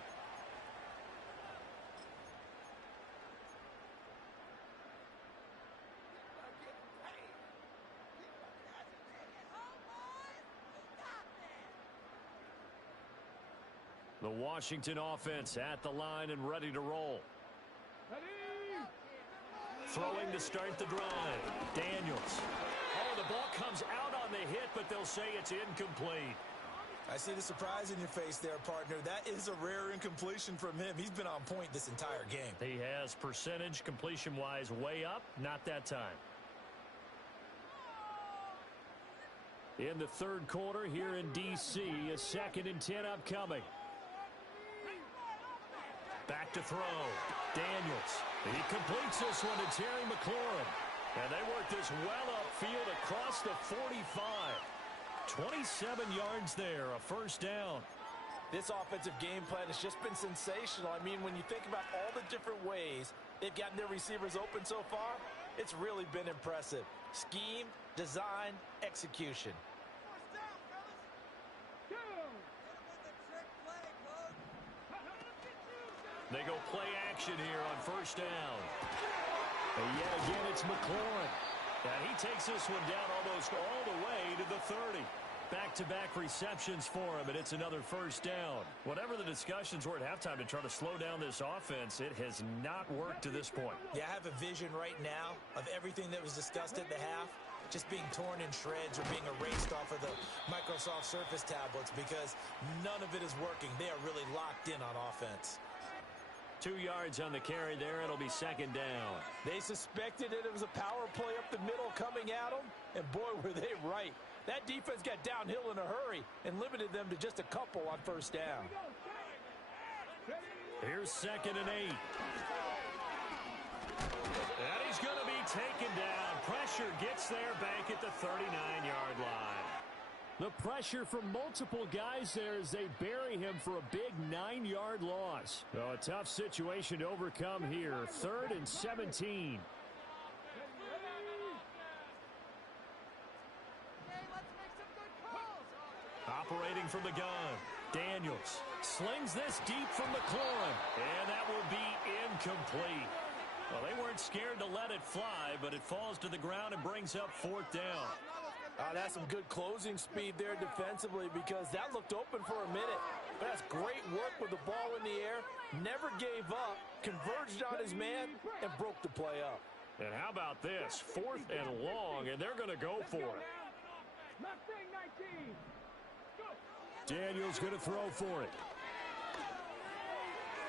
The Washington offense at the line and ready to roll. Ready. Throwing to start the drive. Daniels. Oh, the ball comes out on the hit, but they'll say it's incomplete. I see the surprise in your face there, partner. That is a rare incompletion from him. He's been on point this entire game. He has percentage completion-wise way up, not that time. In the third quarter here in D.C., a 2nd and 10 upcoming. Back to throw. Daniels. He completes this one to Terry McLaurin. And they work this well upfield across the 45. 27 yards there, a first down. This offensive game plan has just been sensational. I mean, when you think about all the different ways they've gotten their receivers open so far, it's really been impressive. Scheme, design, execution. They go play action here on first down. And yet again, it's McLaurin. And he takes this one down almost all the way to the 30. Back-to-back receptions for him, and it's another first down. Whatever the discussions were at halftime to try to slow down this offense, it has not worked to this point. Yeah, I have a vision right now of everything that was discussed at the half just being torn in shreds or being erased off of the Microsoft Surface tablets because none of it is working. They are really locked in on offense. 2 yards on the carry there. It'll be second down. They suspected it was a power play up the middle coming at them, and boy, were they right. That defense got downhill in a hurry and limited them to just a couple on first down. Here's 2nd and 8. And he's going to be taken down. Pressure gets there back at the 39-yard line. The pressure from multiple guys there as they bury him for a big 9-yard loss. Oh, a tough situation to overcome here. 3rd and 17. Operating from the gun, Daniels slings this deep from McLaurin, and that will be incomplete. Well, they weren't scared to let it fly, but it falls to the ground and brings up 4th down. That's some good closing speed there defensively because that looked open for a minute. But that's great work with the ball in the air, never gave up, converged on his man, and broke the play up. And how about this? 4th and long, and they're going to go for it. Daniels going to throw for it.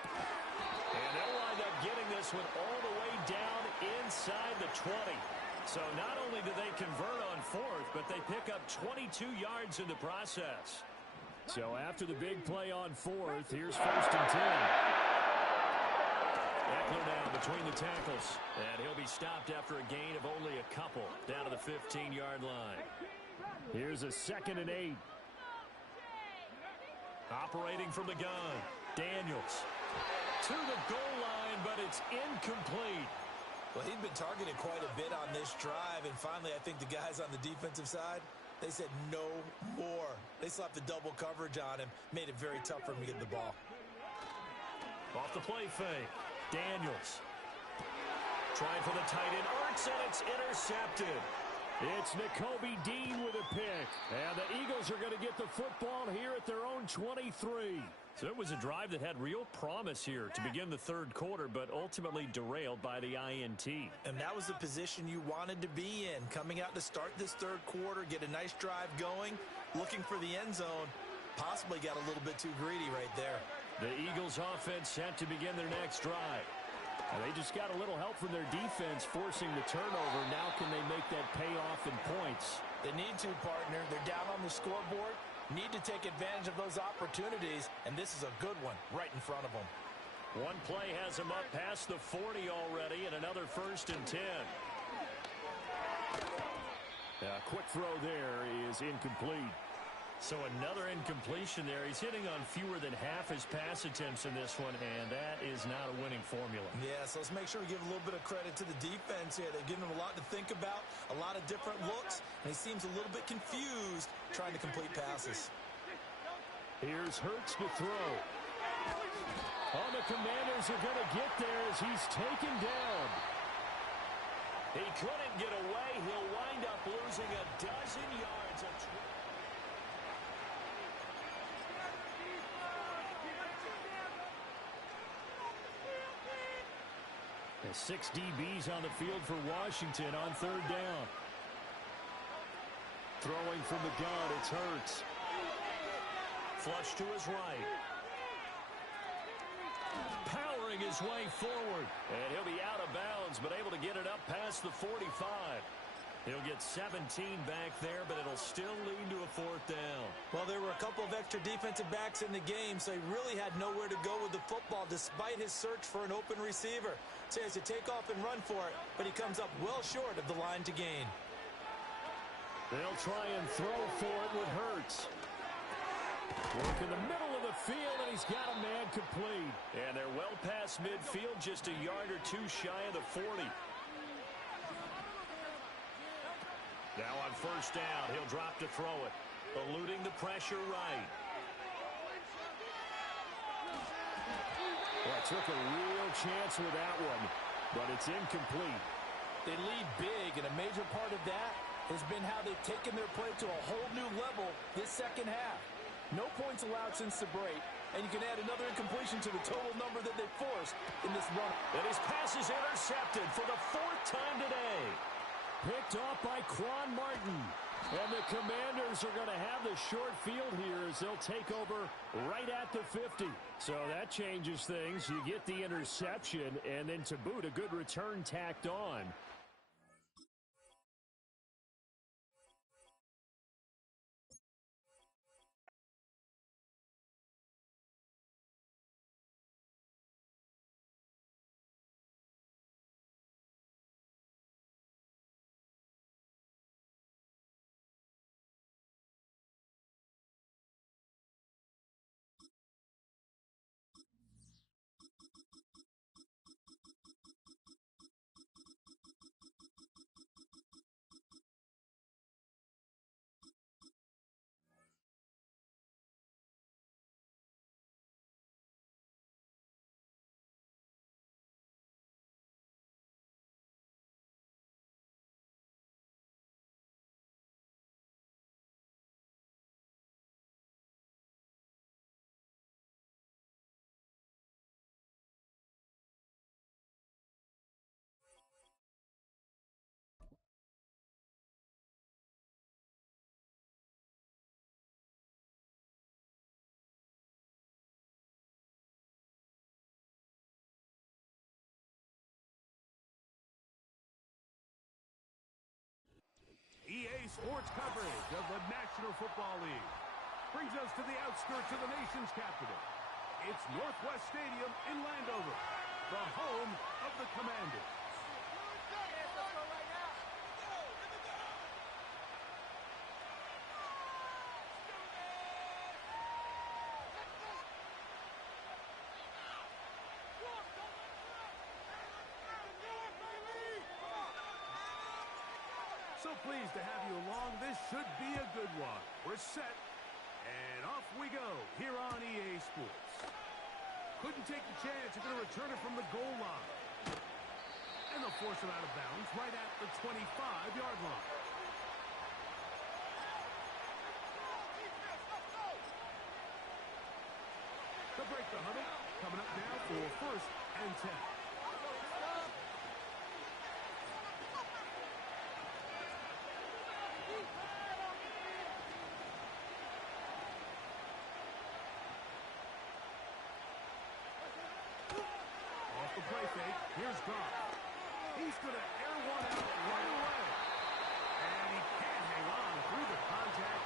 And they'll wind up getting this one all the way down inside the 20. So not only do they convert on 4th, but they pick up 22 yards in the process. So after the big play on 4th, here's 1st and 10. Eckler down between the tackles. And he'll be stopped after a gain of only a couple down to the 15-yard line. Here's a 2nd and 8. Operating from the gun, Daniels to the goal line, but it's incomplete. Well, he'd been targeted quite a bit on this drive, and finally I think the guys on the defensive side, they said no more. They slapped the double coverage on him, made it very tough for him to get the ball. Off the play fake, Daniels trying for the tight end, Ertz, and it's intercepted. It's Nakobe Dean with a pick. And the Eagles are going to get the football here at their own 23. So it was a drive that had real promise here to begin the third quarter, but ultimately derailed by the INT. And that was the position you wanted to be in. Coming out to start this third quarter, get a nice drive going, looking for the end zone. Possibly got a little bit too greedy right there. The Eagles offense set to begin their next drive. And they just got a little help from their defense forcing the turnover. Now can they make that pay off in points? They need to, partner. They're down on the scoreboard. Need to take advantage of those opportunities. And this is a good one right in front of them. One play has them up past the 40 already and another 1st and 10. A quick throw there is incomplete. So another incompletion there. He's hitting on fewer than half his pass attempts in this one, and that is not a winning formula. Yeah, so let's make sure we give a little bit of credit to the defense here. They've given him a lot to think about, a lot of different looks, and he seems a little bit confused trying to complete passes. Here's Hurts to throw. Oh, the Commanders are going to get there as he's taken down. He couldn't get away. He'll wind up losing a dozen yards of The 6 DBs on the field for Washington on third down. Throwing from the gun, it's Hurts. flush to his right. Powering his way forward. And he'll be out of bounds, but able to get it up past the 45. He'll get 17 back there, but it'll still lead to a 4th down. Well, there were a couple of extra defensive backs in the game, so he really had nowhere to go with the football despite his search for an open receiver. So he has to take off and run for it, but he comes up well short of the line to gain. They'll try and throw for it with Hurts. Work in the middle of the field, and he's got a man complete. And they're well past midfield, just a yard or two shy of the 40. Now on 1st down, he'll drop to throw it. Eluding the pressure right. Well, took a real chance with that one, but it's incomplete. They lead big, and a major part of that has been how they've taken their play to a whole new level this second half. No points allowed since the break, and you can add another incompletion to the total number that they forced in this run. And his pass is intercepted for the 4th time today. Picked off by Quan Martin. And the Commanders are going to have the short field here as they'll take over right at the 50. So that changes things. You get the interception, and then to boot, a good return tacked on. EA Sports coverage of the National Football League brings us to the outskirts of the nation's capital. It's Northwest Stadium in Landover, the home of the Commanders. So pleased to have you along. This should be a good one. We're set, and off we go here on EA Sports. Couldn't take the chance. They're going to return it from the goal line. And they'll force it out of bounds right at the 25-yard line. They'll break the huddle. Coming up now for 1st and 10. Play fake. Here's Goff. He's going to air one out right away. And he can't hang on through the contact.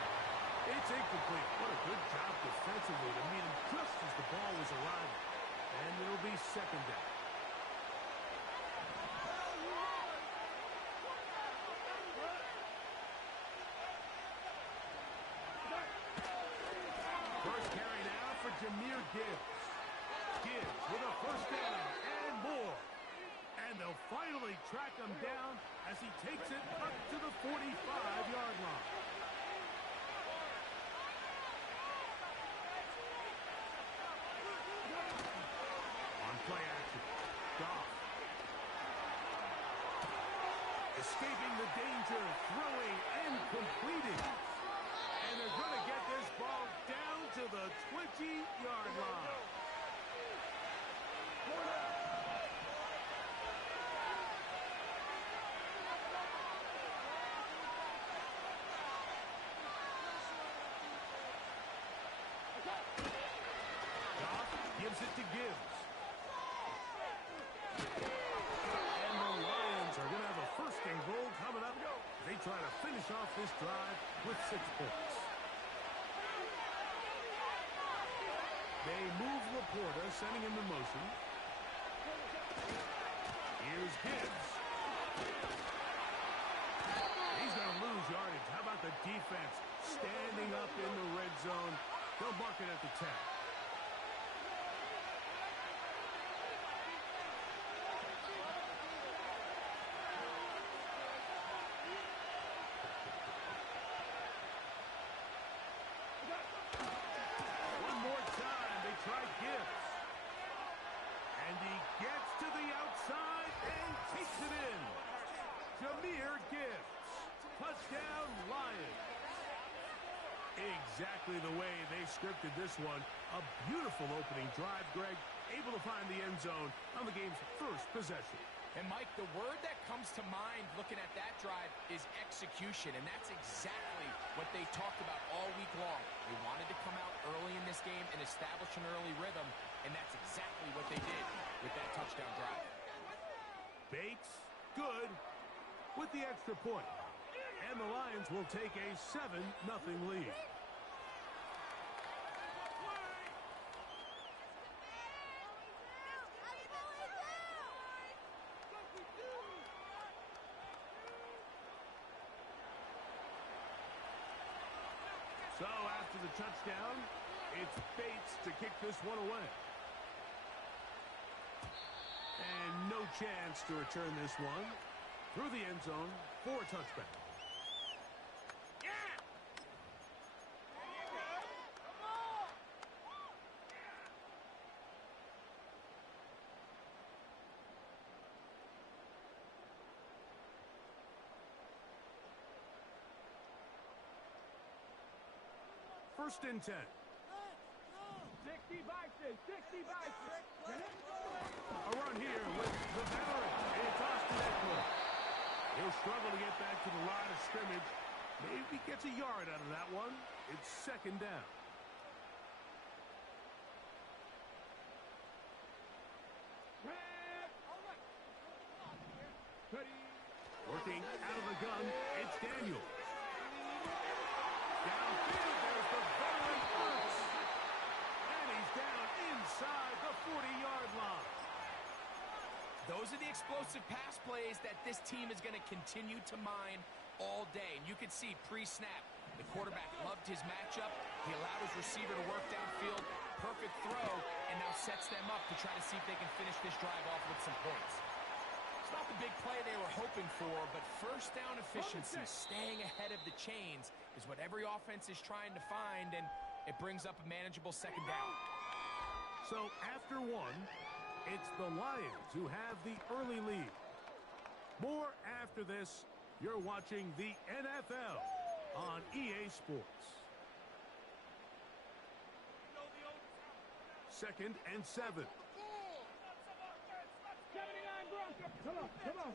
It's incomplete. What a good job defensively to meet him just as the ball was arriving. And it'll be 2nd down. First carry now for Jahmyr Gibbs. Gibbs with a 1st down. More. And they'll finally track him down as he takes it up to the 45-yard line. On play action, Goff. Escaping the danger, throwing and completing. And they're going to get this ball down to the 20-yard line. it to Gibbs. And the Lions are going to have a first and goal coming up. They try to finish off this drive with 6 points. They move Laporta, sending him in motion. Here's Gibbs. He's going to lose yardage. How about the defense standing up in the red zone? They'll mark it at the 10. One more time, they try Gibbs. And he gets to the outside and takes it in. Jahmyr Gibbs. Touchdown, Lions. Exactly the way they scripted this one. A beautiful opening drive, Greg. Able to find the end zone on the game's first possession. And, Mike, the word that comes to mind looking at that drive is execution, and that's exactly what they talked about all week long. They wanted to come out early in this game and establish an early rhythm, and that's exactly what they did with that touchdown drive. Bates, good, with the extra point. And the Lions will take a 7-0 lead. So after the touchdown, it's Bates to kick this one away. And no chance to return this one through the end zone for a touchback. First and 10. 60 Bison, 60 Bison. A run here with the veteran. It's Austin Eckler. He'll struggle to get back to the line of scrimmage. Maybe gets a yard out of that one. It's second down. Working out of the gun, it's Daniel. Downfield, there's the veteran Ertz. And he's down inside the 40-yard line. Those are the explosive pass plays that this team is going to continue to mine all day. And you can see pre-snap, the quarterback loved his matchup. He allowed his receiver to work downfield. Perfect throw, and now sets them up to try to see if they can finish this drive off with some points. It's not the big play they were hoping for, but first down efficiency, staying ahead of the chains, is what every offense is trying to find, and it brings up a manageable second down. So after one, it's the Lions who have the early lead. More after this. You're watching the NFL on EA Sports. Second and 7. 79 Bronco. Come on.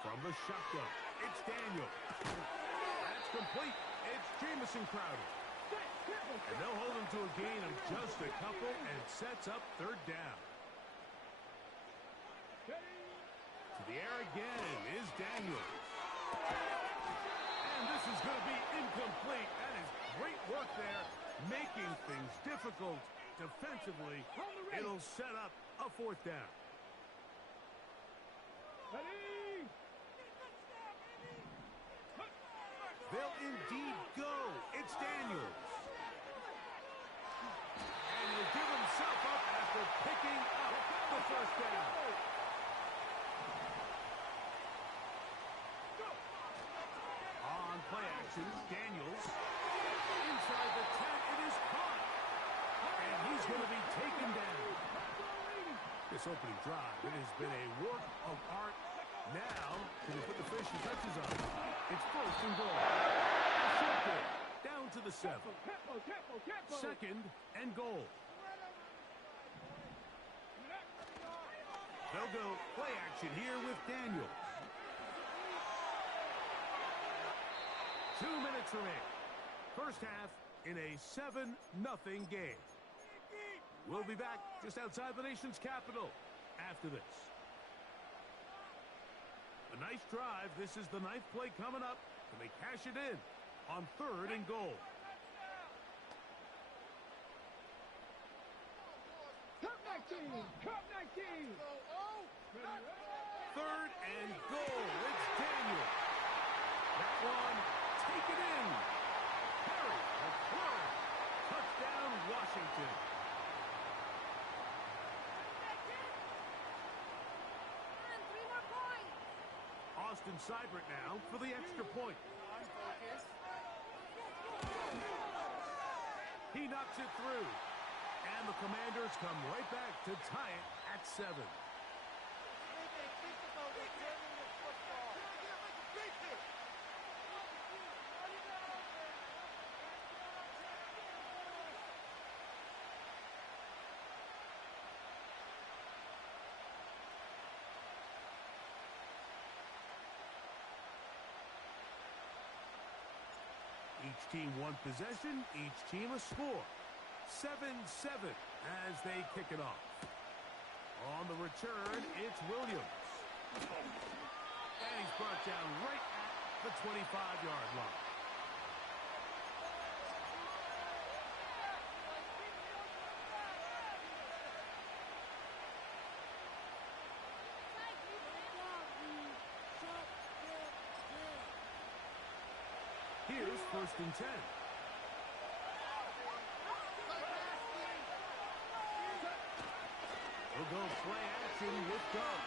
From the shotgun, it's Daniel. That's complete. It's Jamison Crowder. And they'll hold him to a gain of just a couple and sets up third down. To the air again is Daniels. And this is going to be incomplete. That is great work there, making things difficult defensively. It'll set up a fourth down. They'll indeed go. It's Daniels. And he'll give himself up after picking up the first down. On play action, Daniels. Inside the 10, it is caught. And he's going to be taken down. This opening drive, it has been a work of art. Now, can he put the finishing touches on? It's first and goal. Down to the 7. Second and goal. They'll go play action here with Daniels. 2 minutes remaining. First half in a 7-0 game. We'll be back just outside the nation's capital after this. A nice drive. This is the 9th play coming up. And they cash it in on 3rd and goal. Cup 19! Cup 19! 3rd and goal. It's Daniel. That one, take it in. Harry McClure. Touchdown, Washington. Austin Seibert now for the extra point. He knocks it through. And the Commanders come right back to tie it at 7. Each team one possession, each team a score. 7-7 as they kick it off. On the return, it's Williams. And he's brought down right at the 25-yard line. Here's 1st and 10. We'll go play action with Goff.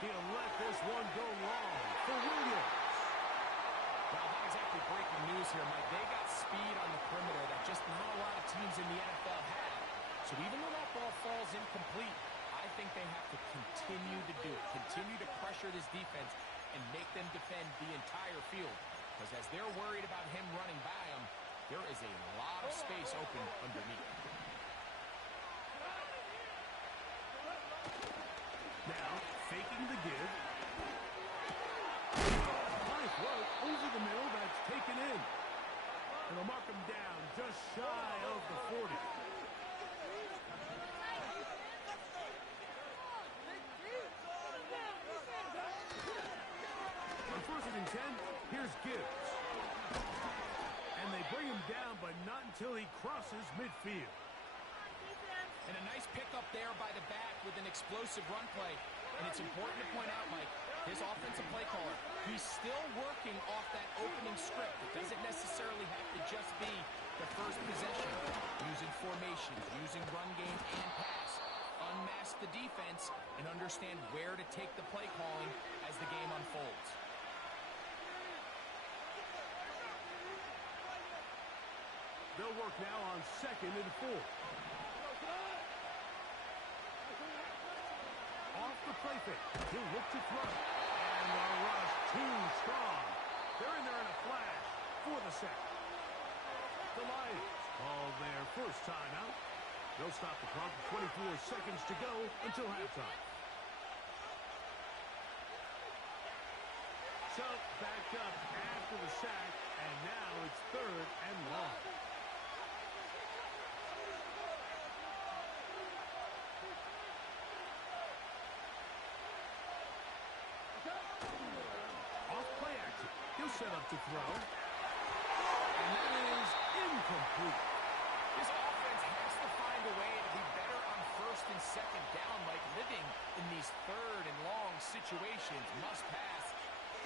He'll let this one go long for Williams. Well, not exactly breaking news here, Mike. They got speed on the perimeter that just not a lot of teams in the NFL have. So even though that ball falls incomplete, I think they have to continue to do it. Continue to pressure this defense and make them defend the entire field. Because as they're worried about him running by them, there is a lot of space open underneath. Now, faking the give. Nice work over the middle. That's taken in. And they'll mark him down just shy of the 40. On 1st and 10, here's Gibbs. And they bring him down, but not until he crosses midfield. And a nice pickup there by the back with an explosive run play. And it's important to point out, Mike, his offensive play caller, he's still working off that opening script. It doesn't necessarily have to just be the first possession. Using formations, using run game and pass. Unmask the defense and understand where to take the play calling as the game unfolds. They'll work now on 2nd and 4. Off the play fake. He'll look to throw. And the rush too strong. They're in there in a flash for the sack. The Lions call their first timeout. They'll stop the clock with 24 seconds to go until halftime. So backed up after the sack, and now it's 3rd and long. Set up to throw. And that is incomplete. This offense has to find a way to be better on 1st and 2nd down, like living in these 3rd and long situations. Must pass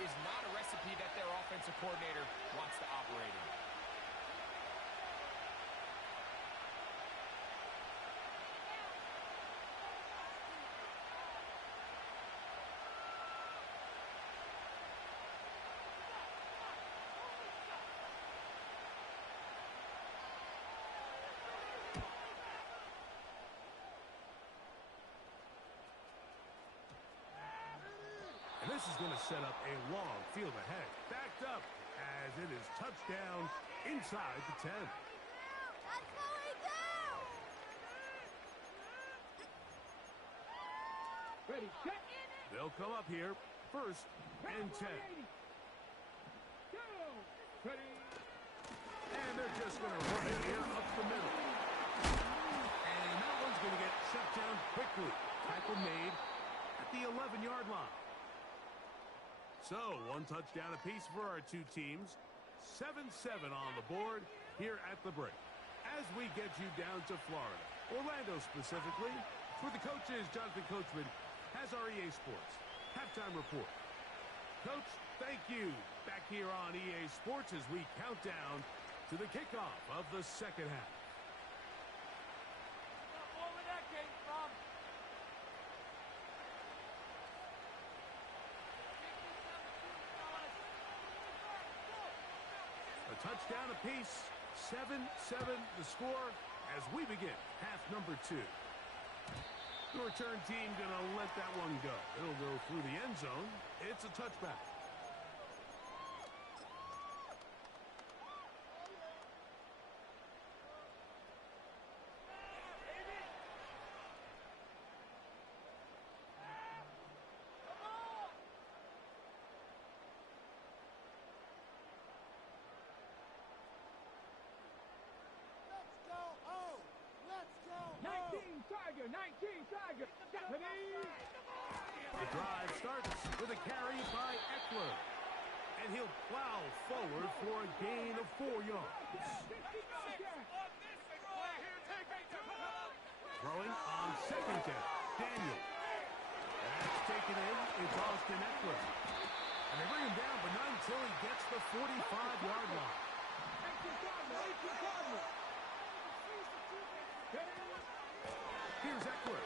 is not a recipe that their offensive coordinator wants to operate in. And this is going to set up a long field ahead. Backed up as it is touchdown inside the 10. That's what we do! Ready, set. They'll come up here. 1st and 10. Ready. And they're just going to run it here up the middle. And that one shut down quickly. Tackle made at the 11-yard line. So, one touchdown apiece for our two teams. 7-7 on the board here at the break. As we get you down to Florida, Orlando specifically, for the coaches, Jonathan Coachman has our EA Sports halftime report. Coach, thank you. Back here on EA Sports as we count down to the kickoff of the second half. Where that came from? A touchdown apiece, 7-7 the score as we begin half number 2. The return team gonna let that one go. It'll go through the end zone. It's a touchback. The drive starts with a carry by Eckler. And he'll plow forward for a gain of 4 yards. Throwing on second down. Daniel. That's taken in. It's Austin Eckler. And they bring him down, but not until he gets the 45-yard line. Here's Eckler.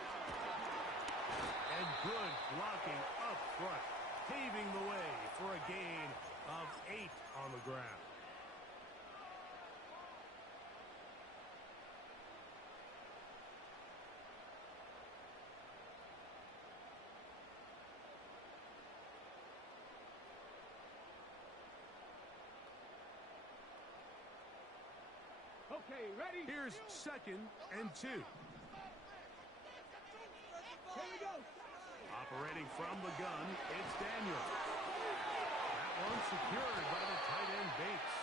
And good blocking up front, paving the way for a gain of 8 on the ground. Okay, ready? Here's 2nd and 2. Here we go. Operating from the gun, it's Daniel. That one secured by the tight end Bates.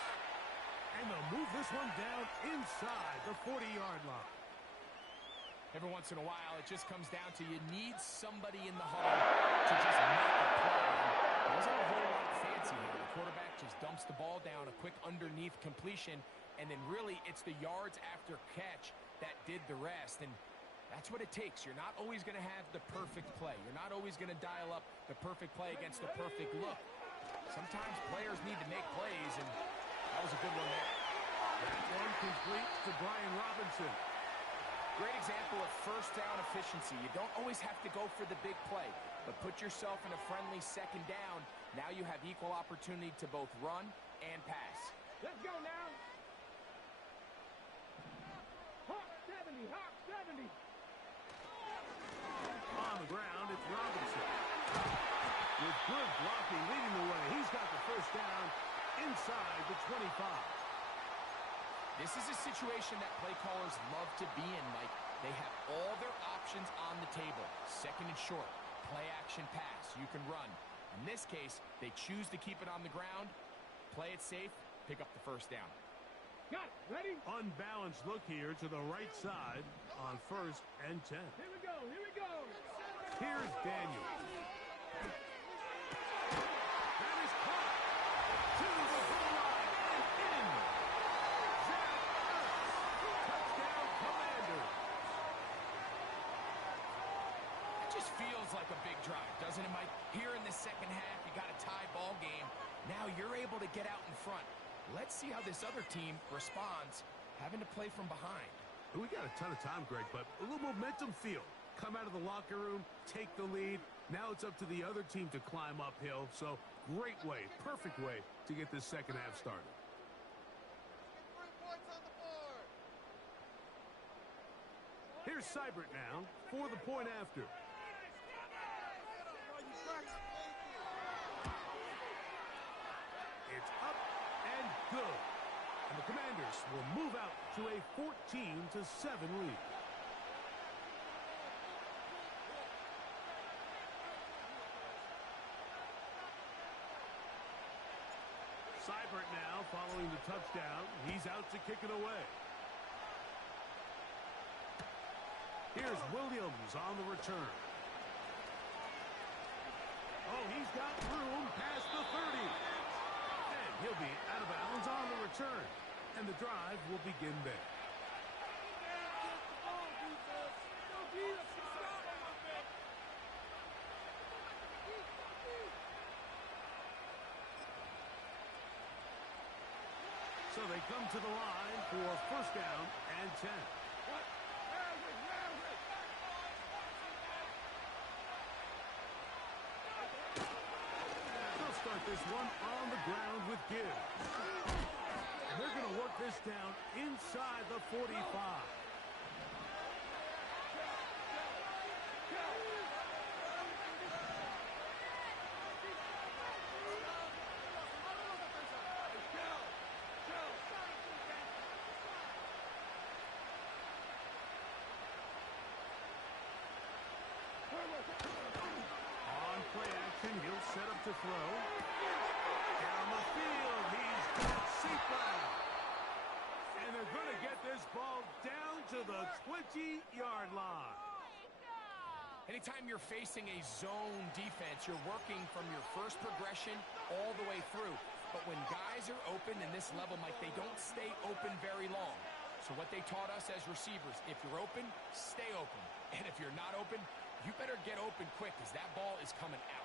And they'll move this one down inside the 40-yard line. Every once in a while, it just comes down to you need somebody in the huddle to just make a play. There wasn't a whole lot fancy here. The quarterback just dumps the ball down, a quick underneath completion, and then really it's the yards after catch that did the rest. And that's what it takes. You're not always going to have the perfect play. You're not always going to dial up the perfect play against the perfect look. Sometimes players need to make plays, and that was a good one there. That one complete to Brian Robinson. Great example of first down efficiency. You don't always have to go for the big play, but put yourself in a friendly second down. Now you have equal opportunity to both run and pass. Let's go now. Hawk 70, Hawk 70. On the ground, it's Robinson. With good blocking leading the way, he's got the first down inside the 25. This is a situation that play callers love to be in, Mike. They have all their options on the table. Second and short, play action pass. You can run. In this case, they choose to keep it on the ground, play it safe, pick up the first down. Got it. Ready? Unbalanced look here to the right side on 1st and 10. Here we go. Here we go. Here's Daniel. That is caught. To the goal line and in. Zach Ertz. Touchdown, Commanders. It just feels like a big drive, doesn't it, Mike? Here in the second half, you got a tie ball game. Now you're able to get out in front. Let's see how this other team responds, having to play from behind. We got a ton of time, Greg, but a little momentum feel. Come out of the locker room, take the lead. Now it's up to the other team to climb uphill. So great way, perfect way to get this second half started. 3 points on the board. Here's Seibert now for the point after. It's up and good. And the Commanders will move out to a 14-7 lead. Seibert now following the touchdown. He's out to kick it away. Here's Williams on the return. Oh, he's got room past the 30. And he'll be out of bounds on the return. And the drive will begin there. So they come to the line for first down and 10. They'll start this one on the ground with give. And they're going to work this down inside the 45. On play action, he'll set up to throw. Down the field, he's got Seatbelt. And they're going to get this ball down to the 20-yard line. Anytime you're facing a zone defense, you're working from your first progression all the way through. But when guys are open in this level, Mike, they don't stay open very long. So what they taught us as receivers, if you're open, stay open. And if you're not open, you better get open quick because that ball is coming out.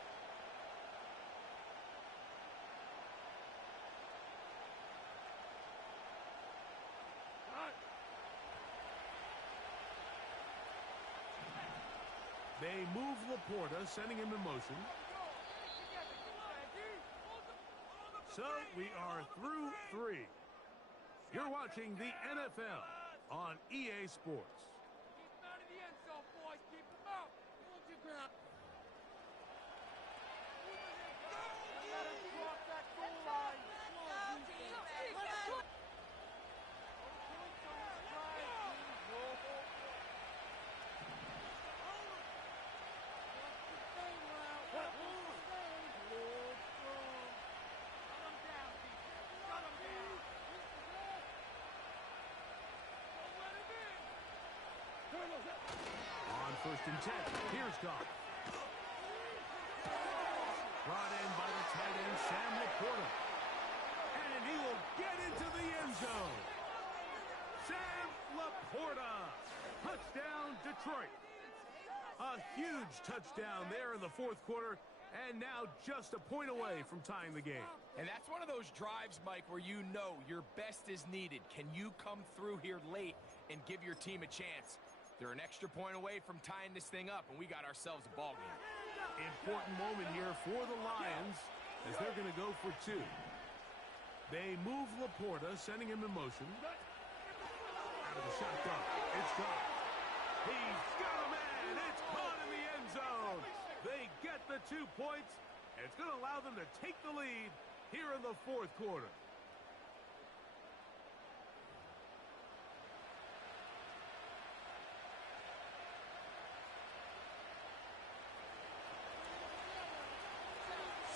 They move Laporta, sending him in motion. So we are through 3. You're watching the NFL on EA Sports. On first and 10, here's Goff. Brought in by the tight end, Sam Laporta. And he will get into the end zone. Sam Laporta. Touchdown, Detroit. A huge touchdown there in the fourth quarter. And now just a point away from tying the game. And that's one of those drives, Mike, where you know your best is needed. Can you come through here late and give your team a chance? They're an extra point away from tying this thing up, and we got ourselves a ball game. Important moment here for the Lions as they're going to go for 2. They move Laporta, sending him in motion. Out of the shotgun, it's Goff. He's got a man. It's caught in the end zone. They get the 2 points. It's going to allow them to take the lead here in the fourth quarter.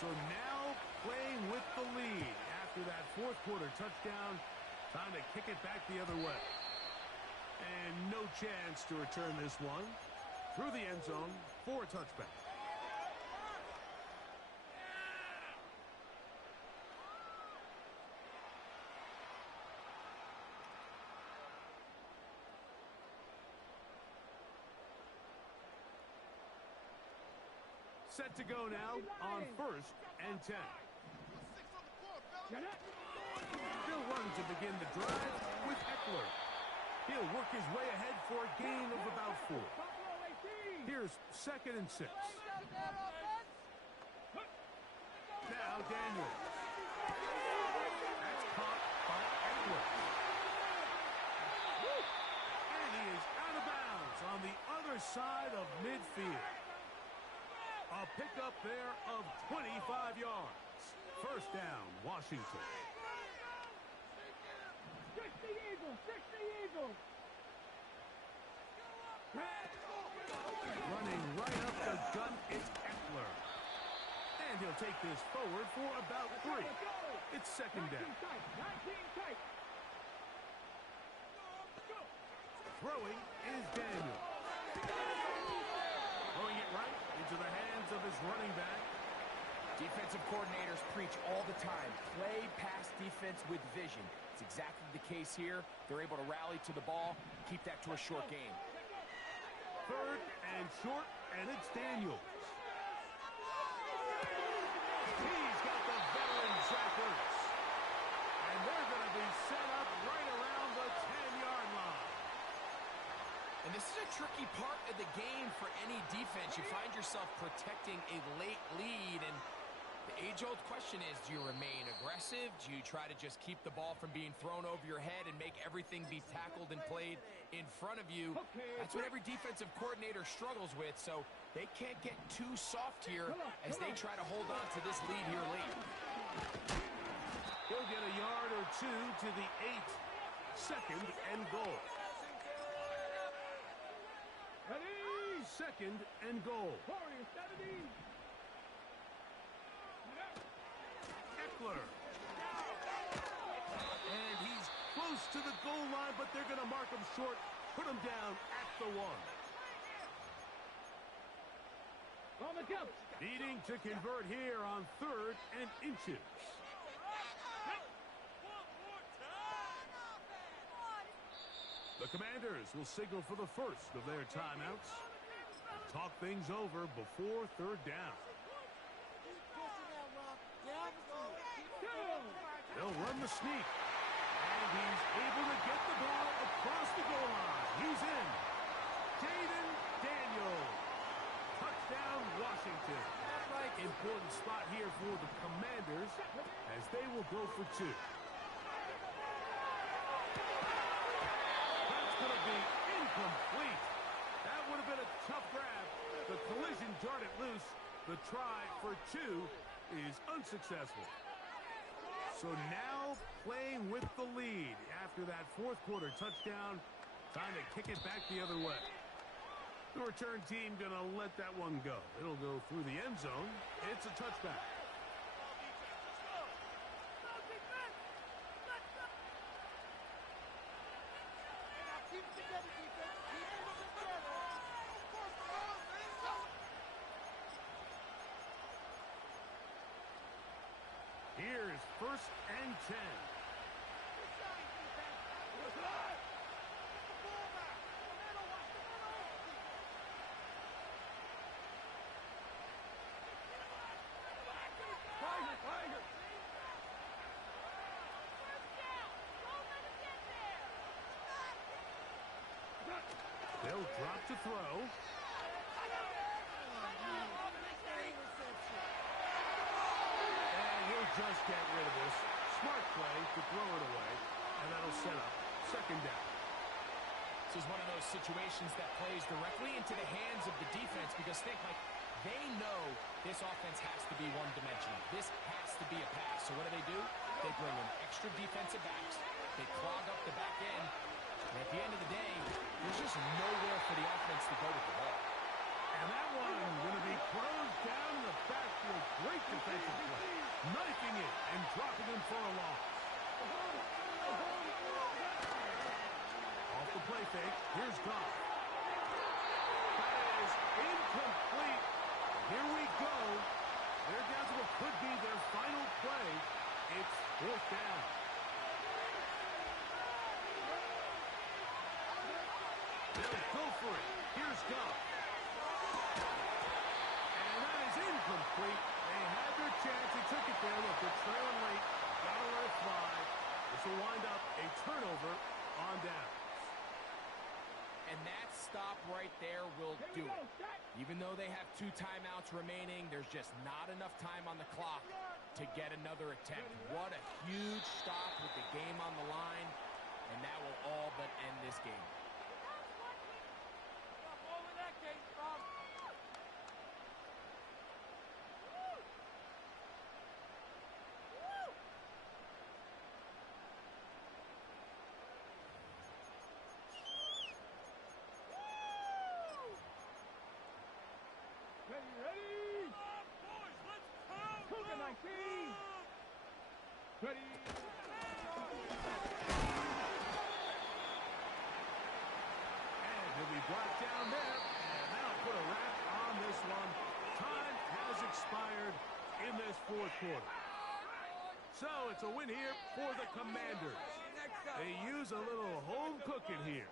So now playing with the lead after that fourth quarter touchdown. Time to kick it back the other way. And no chance to return this one through the end zone for a touchback. Set to go now on first and 10. They'll run to begin the drive with Eckler. He'll work his way ahead for a gain of about 4. Here's second and 6. Now Daniels. That's caught by Eckler. And he is out of bounds on the other side of midfield. A pickup there of 25 yards. First down, Washington. Running right up the gut, it's Eckler. And he'll take this forward for about 3. It's second down. Throwing is Daniel. Throwing it right into the hands of his running back. Defensive coordinators preach all the time. Play pass defense with vision. It's exactly the case here. They're able to rally to the ball, keep that to a short game. 3rd and short, and it's Daniels. He's got the veteran trackers. And they're going to be set up right around the 10-yard line. And this is a tricky part of the game for any defense. You find yourself protecting a late lead, and the age-old question is, do you remain aggressive? Do you try to just keep the ball from being thrown over your head and make everything be tackled and played in front of you? That's what every defensive coordinator struggles with, so they can't get too soft here as they try to hold on to this lead here late. He'll get a yard or two to the 8. 2nd and goal. Ready? 2nd and goal. Eckler. And he's close to the goal line, but they're going to mark him short, put him down at the 1. Needing to convert here on 3rd and inches. The Commanders will signal for the first of their timeouts. Talk things over before 3rd down. They'll run the sneak. And he's able to get the ball across the goal line. He's in. Jaden Daniels. Touchdown, Washington. Important spot here for the Commanders as they will go for 2. That's going to be incomplete. That would have been a tough grab. The collision darted loose. The try for 2 is unsuccessful. So now playing with the lead after that 4th quarter touchdown. Time to kick it back the other way. The return team going to let that one go. It'll go through the end zone. It's a touchback. Here's 1st and 10. They'll drop to throw. And he'll just get rid of this. Smart play to throw it away. And that'll set up 2nd down. This is one of those situations that plays directly into the hands of the defense because think, like, they know this offense has to be one-dimensional. This has to be a pass. So what do? They bring in extra defensive backs. They clog up the back end. And at the end of the day, there's just nowhere for the offense to go with the ball. And that one going to be closed down in the backfield. Great defensive play. Knifing it and dropping him for a loss. Off the play fake. Here's Goff. That is incomplete. Here we go. They're down to what could be their final play. It's 4th down. They'll go for it. Here's Goff. And that is incomplete. They had their chance. They took it there. Look, they're trailing late. Gotta let it fly. This will wind up a turnover on downs. And that stop right there will do it. Even though they have 2 timeouts remaining, there's just not enough time on the clock to get another attempt. What a huge stop with the game on the line. And that will all but end this game. quarter. So it's a win here for the Commanders. They use a little home cooking here.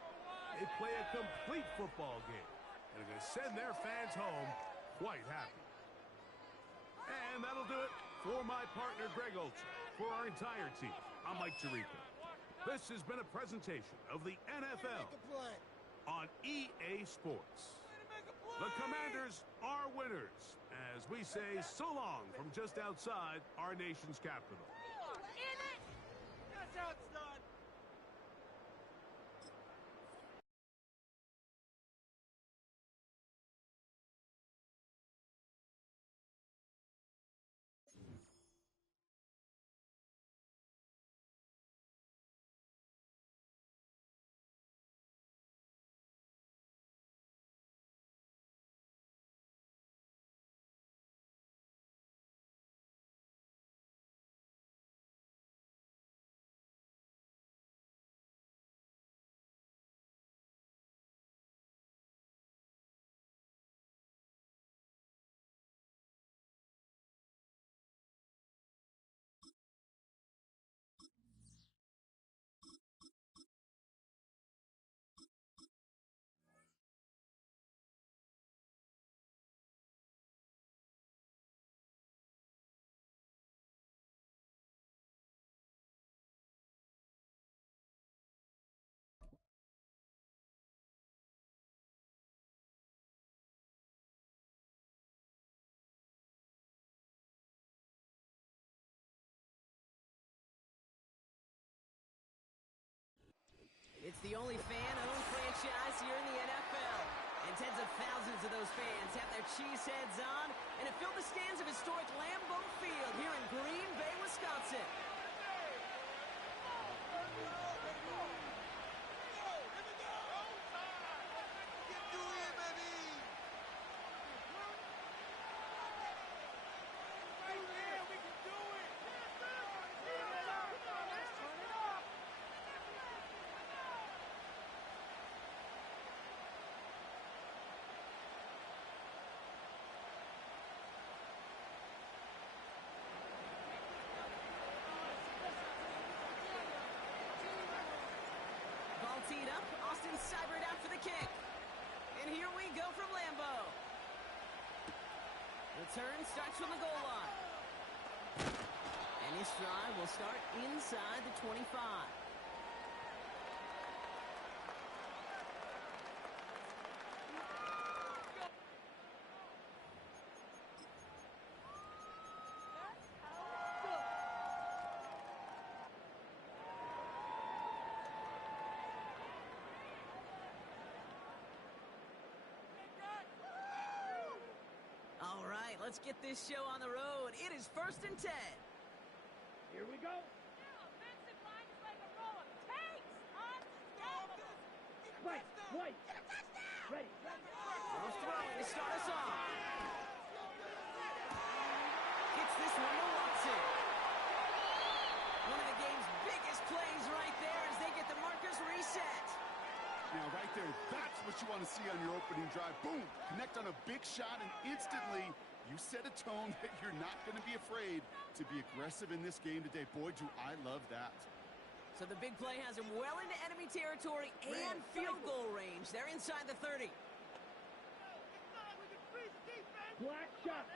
They play a complete football game. And they send their fans home quite happy. And that'll do it for my partner, Greg Olson. For our entire team, I'm Mike Tirico. This has been a presentation of the NFL on EA Sports. The Commanders are winners, as we say so long from just outside our nation's capital. That's how it's done. It's the only fan-owned franchise here in the NFL. And tens of thousands of those fans have their cheese heads on and have filled the stands of historic Lambeau Field here in Green Bay, Wisconsin. Teed up, Austin Seibert out for the kick. And here we go from Lambeau. Return starts from the goal line. And his drive will start inside the 25. Let's get this show on the road. It is 1st and 10. Here we go. Right, right. Ready. Throws throwing to start us off. Gets this one to Watson. One of the game's biggest plays right there as they get the markers reset. Now, right there, that's what you want to see on your opening drive. Boom! Connect on a big shot, and instantly you set a tone that you're not going to be afraid to be aggressive in this game today. Boy, do I love that. So the big play has him well into enemy territory and field goal range. They're inside the 30. Black shot.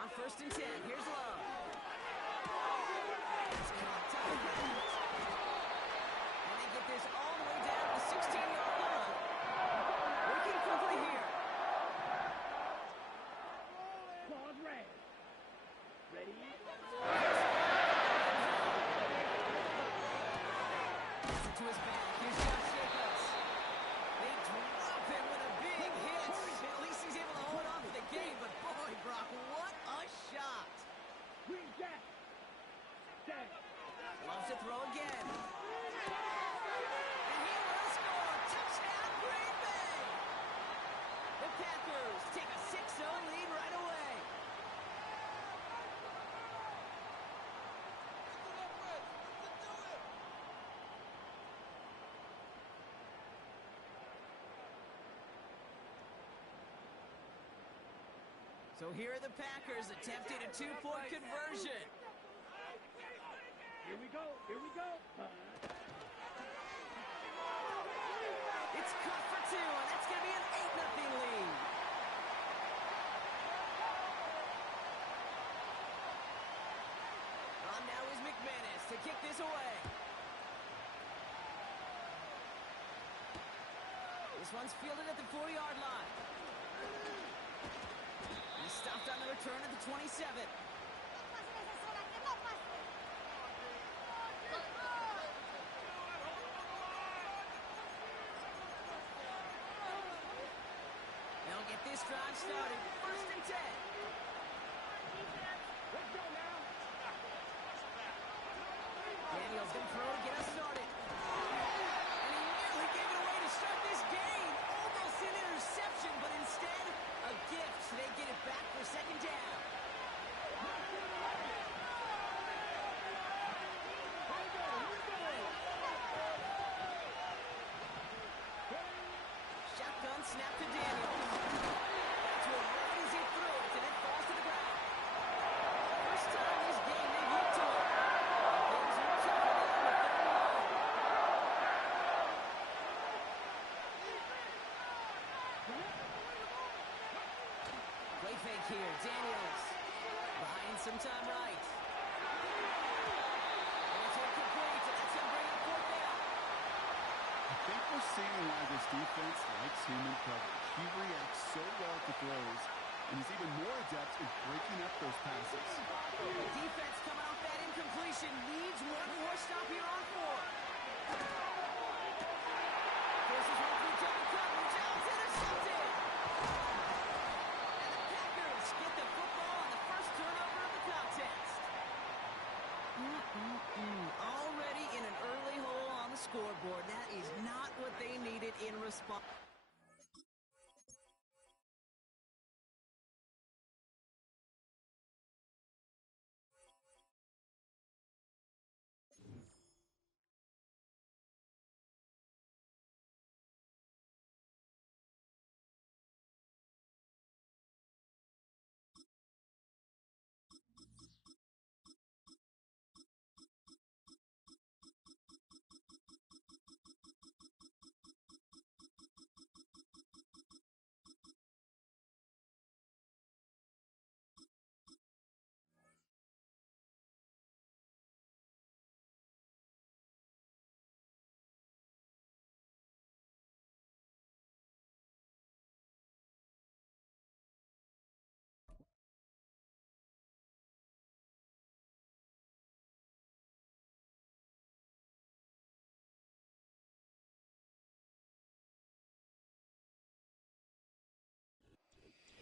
On 1st and 10, here's Love. It's caught tight. And they get this all the way down to the 16-yard line. Working quickly here. Claude Ray. Ready? Gets it to his back. Here's Josh Jacobs. They drop him with a big hit. At least he's able to hold on for the game. But boy, Brock, what a shot. Green Jack. Jack. Loves to throw again. And he will score. Touchdown, Green Bay. The Packers take a 6-0 lead right away. So here are the Packers attempting a two-point conversion. Here we go. Here we go. It's cut for two, and that's going to be an 8-0 lead. On now is McManus to kick this away. This one's fielded at the 40-yard line. He's stopped on the return at the 27. They'll get this drive started. 1st and 10. Let's go now. Daniels going to throw to get us started. And he nearly gave it away to start this game. Almost an interception, but instead, a gift. They get it back for 2nd down. Shotgun snap to Daniels. That's what runs he threw it, and it falls to the ground. First time this game they've looked to it. Things are tougher now on the 3rd and long. Play fake here, Daniels. Buying some time right. And it's incomplete, and that's going to bring up 4th down. I think we're seeing why this defense likes him in coverage. He reacts so well to throws, and he's even more adept in breaking up those passes. The defense coming off that incompletion needs one more stop here on 4. Forces one through double coverage. Now it's intercepted. And the Packers get the football on the first turnover of the contest. Already in an early hole on the scoreboard. That is not what they needed in response.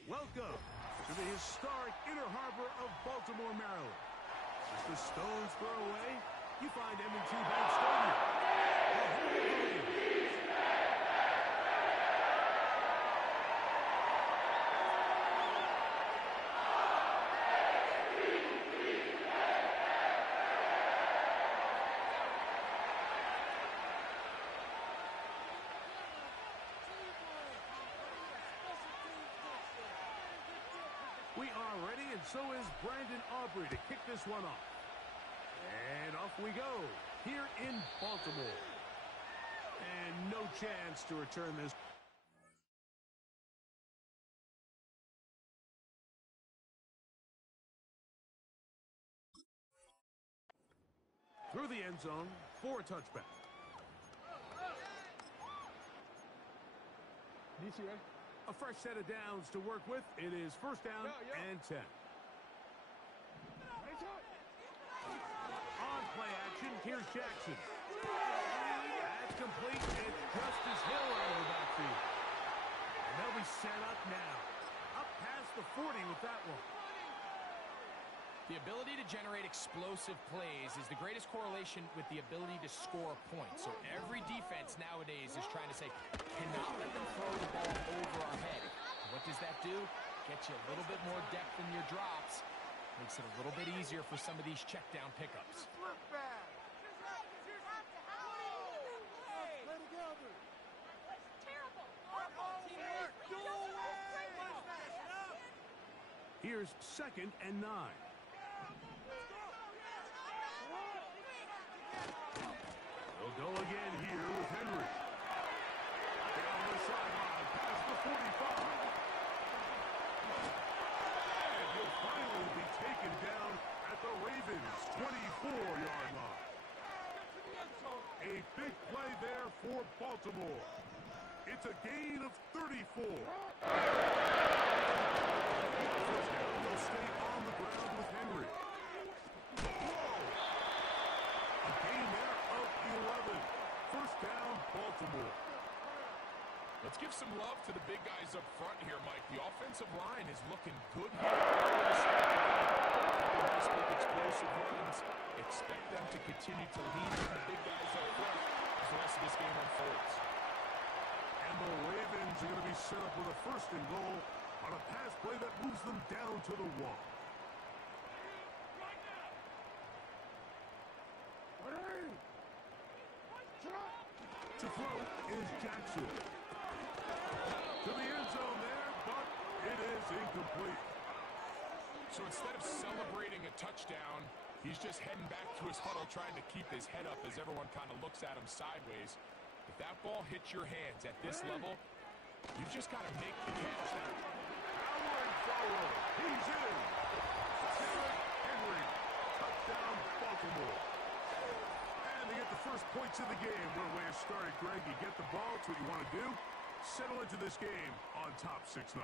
Welcome to the historic Inner Harbor of Baltimore, Maryland. As the stones throw away, you find M&T Bank Stadium. The home of the Raiders. We are ready, and so is Brandon Aubrey to kick this one off. And off we go, here in Baltimore. And no chance to return this. Through the end zone for a touchback. A fresh set of downs to work with. It is 1st down and 10. On play action, here's Jackson. That's complete. It's Justice Hill out of the backfield. And they'll be set up now. Up past the 40 with that one. The ability to generate explosive plays is the greatest correlation with the ability to score points. So every defense nowadays is trying to say, cannot let them throw the ball over our head. And what does that do? Gets you a little bit more depth in your drops. Makes it a little bit easier for some of these check down pickups. Here's 2nd and 9. They'll go again here with Henry. Down the sideline, past the 45. And he'll finally be taken down at the Ravens' 24-yard line. A big play there for Baltimore. It's a gain of 34. They'll stay on the ground with Henry. A gain there of 11. First down, Baltimore. Let's give some love to the big guys up front here, Mike. The offensive line is looking good here. Explosive runs. Expect them to continue to lead the big guys up front as the rest of this game unfolds. And the Ravens are going to be set up with a 1st and goal on a pass play that moves them down to the 1. To throw is Jackson. To the end zone there, but it is incomplete. So instead of celebrating a touchdown, he's just heading back to his huddle trying to keep his head up as everyone kind of looks at him sideways. If that ball hits your hands at this level, you've just got to make the catch now. Powering forward. He's in. Henry. Touchdown, Baltimore. And they get the first points of the game. What a way to start it, Greg. You get the ball. It's what you want to do. Settle into this game on top 6-0.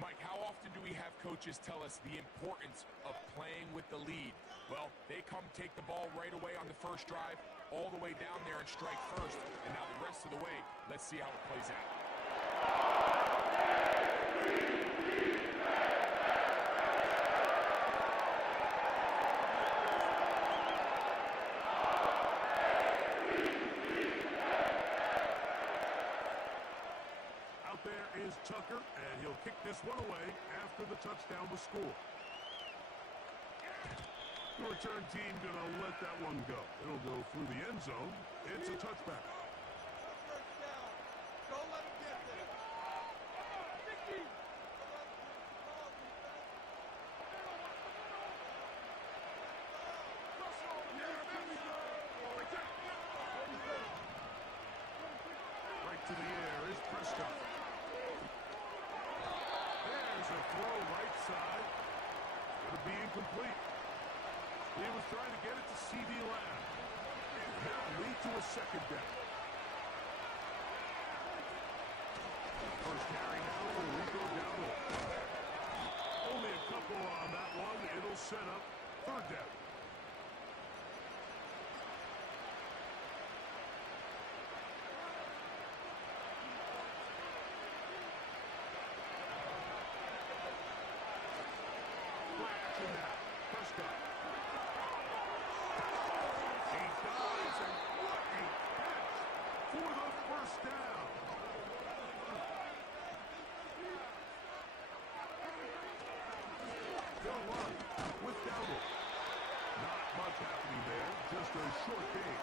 Mike, how often do we have coaches tell us the importance of playing with the lead? Well, they come take the ball right away on the first drive, all the way down there and strike first. And now the rest of the way, let's see how it plays out. Out there is Tucker, and he'll kick this one away after the touchdown was scored. The return team going to let that one go. It'll go through the end zone. It's a touchback. Don't let him get there. Right to the air is Prescott. There's a throw right side. It'll be incomplete. He was trying to get it to C.D. Lamb. And he'll lead to a 2nd down. First carry now for Rico Dowdle. Only a couple on that one. It'll set up 3rd down. Play action now. Prescott. He dives, and what a catch for the first down. They'll run with Dowdle. Not much happening there, just a short gain.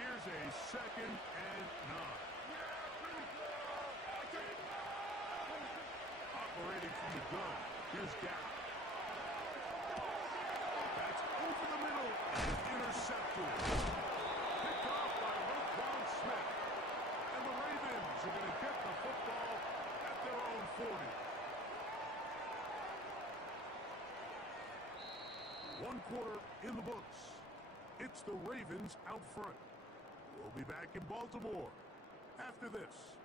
Here's a 2nd and 9. Operating from the gun. Here's Garrett. That's over the middle. Intercepted. Picked off by Roquan Smith. And the Ravens are going to get the football at their own 40. 1 quarter in the books. It's the Ravens out front. We'll be back in Baltimore after this.